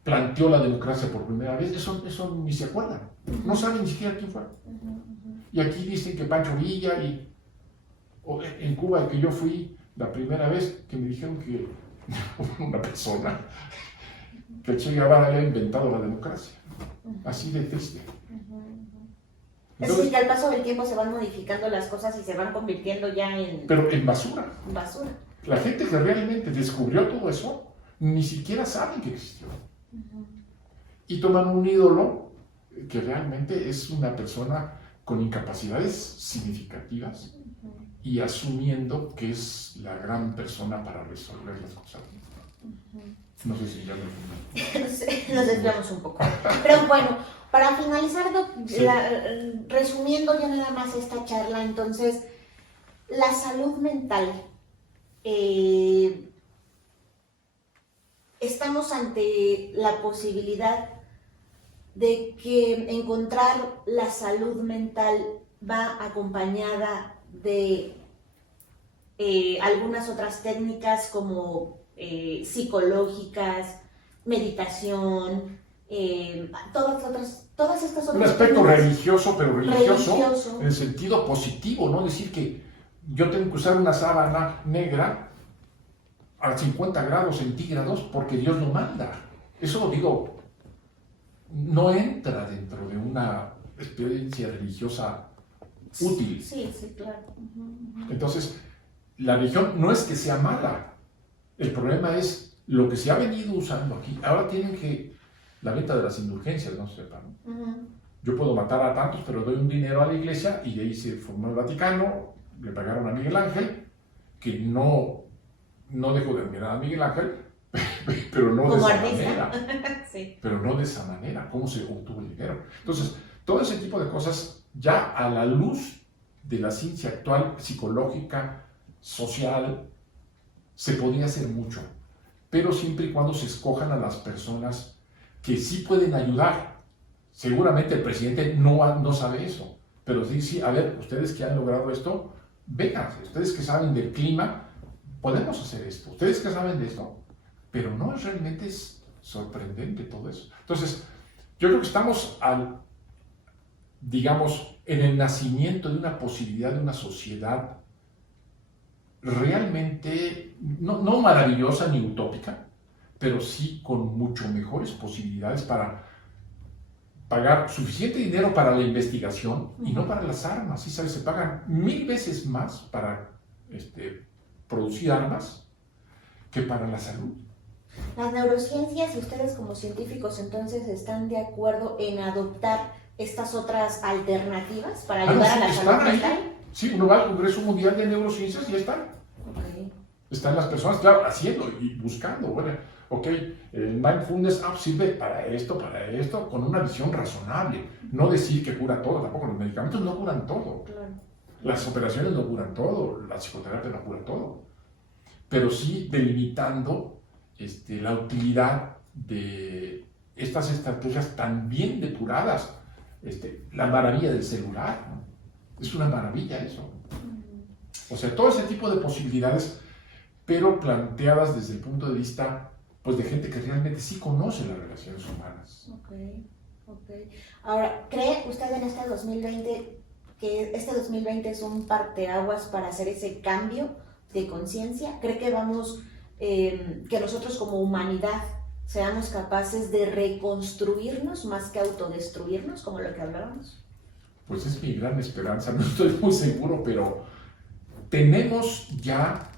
planteó la democracia por primera vez. Eso ni se acuerdan, no saben ni siquiera quién fue. Y aquí dicen que Pancho Villa, o en Cuba, que yo fui la primera vez, que me dijeron que una persona, que Che Guevara había inventado la democracia. Así de triste. Es decir, que al paso del tiempo se van modificando las cosas y se van convirtiendo ya en... Pero en basura. Basura. La gente que realmente descubrió todo eso, ni siquiera saben que existió. Y toman un ídolo que realmente es una persona con incapacidades significativas y asumiendo que es la gran persona para resolver las cosas. No sé si ya me... Nos desviamos un poco. Pero bueno, para finalizar, sí. Resumiendo ya nada más esta charla, entonces, la salud mental. Estamos ante la posibilidad de que encontrar la salud mental va acompañada de algunas otras técnicas como psicológicas, meditación, todas estas otras... Un aspecto religioso, pero religioso en el sentido positivo, ¿no? Decir que yo tengo que usar una sábana negra a 50 grados centígrados porque Dios lo manda. Eso lo digo, no entra dentro de una experiencia religiosa útil. Sí, claro. Entonces, la religión no es que sea mala. El problema es lo que se ha venido usando aquí. Ahora tienen que, la venta de las indulgencias, no sepan. Yo puedo matar a tantos, pero doy un dinero a la iglesia y de ahí se formó el Vaticano, le pagaron a Miguel Ángel, que no dejó de admirar a Miguel Ángel, pero no de esa manera. Sí. Pero no de esa manera, cómo se obtuvo el dinero. Entonces, todo ese tipo de cosas, ya a la luz de la ciencia actual, psicológica, social, se podía hacer mucho. pero siempre y cuando se escojan a las personas que sí pueden ayudar. Seguramente el presidente no sabe eso, pero sí, a ver, ustedes que han logrado esto, vénganse, ustedes que saben del clima, podemos hacer esto, ustedes que saben de esto, pero no, realmente es sorprendente todo eso. Entonces, yo creo que estamos digamos, en el nacimiento de una posibilidad de una sociedad realmente, no maravillosa ni utópica, pero sí con mucho mejores posibilidades para pagar suficiente dinero para la investigación y no para las armas. ¿Sí sabes? Se pagan 1000 veces más para producir armas que para la salud. Las neurociencias y ustedes como científicos entonces están de acuerdo en adoptar estas otras alternativas para ayudar a la salud mental. Sí, uno va al Congreso Mundial de Neurociencias y ya están. Okay. Están las personas, claro, haciendo y buscando. Bueno, ok, el mindfulness sirve para esto, con una visión razonable. No decir que cura todo, tampoco los medicamentos no curan todo. Claro. Las operaciones no curan todo, la psicoterapia no cura todo. Pero sí delimitando la utilidad de estas estrategias tan bien depuradas. La maravilla del celular, ¿no? Es una maravilla eso. O sea, todo ese tipo de posibilidades, pero planteadas desde el punto de vista pues, de gente que realmente sí conoce las relaciones humanas. Ok. Ahora, ¿cree usted en este 2020 que este 2020 es un parteaguas para hacer ese cambio de conciencia? ¿Cree que que nosotros como humanidad seamos capaces de reconstruirnos más que autodestruirnos, como lo que hablábamos? Pues es mi gran esperanza, no estoy muy seguro, pero tenemos ya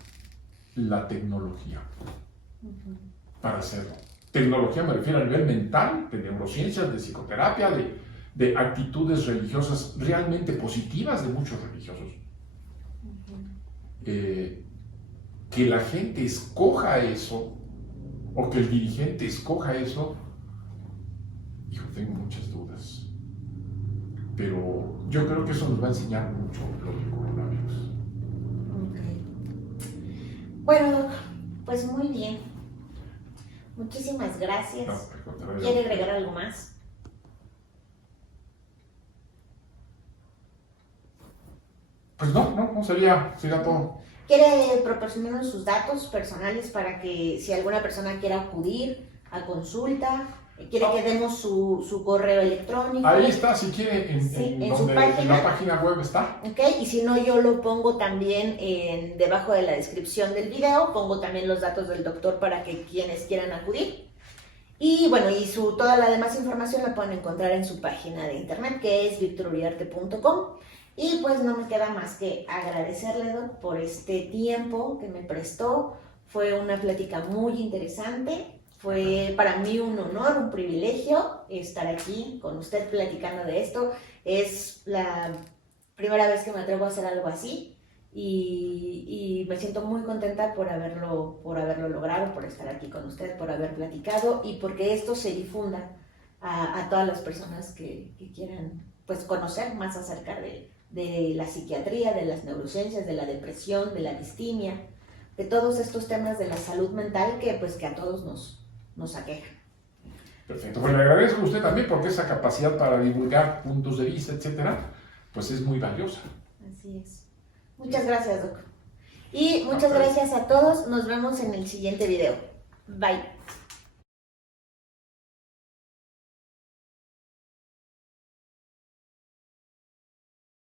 la tecnología para hacerlo. Tecnología me refiero a nivel mental, de neurociencias, de psicoterapia, de actitudes religiosas realmente positivas de muchos religiosos. Que la gente escoja eso, o que el dirigente escoja eso, hijo, tengo muchas dudas. Pero yo creo que eso nos va a enseñar mucho lo del coronavirus. Bueno, pues muy bien. Muchísimas gracias. No, ¿Quiere agregar algo más? Pues no, sería todo. ¿Quiere proporcionarnos sus datos personales para que si alguna persona quiera acudir a consulta, quiere que demos su correo electrónico? Ahí está, si quiere, en su página. En la página web está. Ok, y si no, yo lo pongo también debajo de la descripción del video, pongo también los datos del doctor para que quienes quieran acudir. Y bueno, toda la demás información la pueden encontrar en su página de internet, que es victoruriarte.com. Y pues no me queda más que agradecerle, Doc, por este tiempo que me prestó. Fue una plática muy interesante. Fue para mí un honor, un privilegio estar aquí con usted platicando de esto. Es la primera vez que me atrevo a hacer algo así y me siento muy contenta por haberlo logrado, por estar aquí con usted, por haber platicado y porque esto se difunda a todas las personas que quieran pues, conocer más acerca de la psiquiatría, de las neurociencias, de la depresión, de la distimia, de todos estos temas de la salud mental que a todos nos aquejan. Perfecto, pues le agradezco a usted también porque esa capacidad para divulgar puntos de vista, etcétera, pues es muy valiosa. Así es. Muchas gracias, Doc. Y muchas gracias a todos. Nos vemos en el siguiente video. Bye.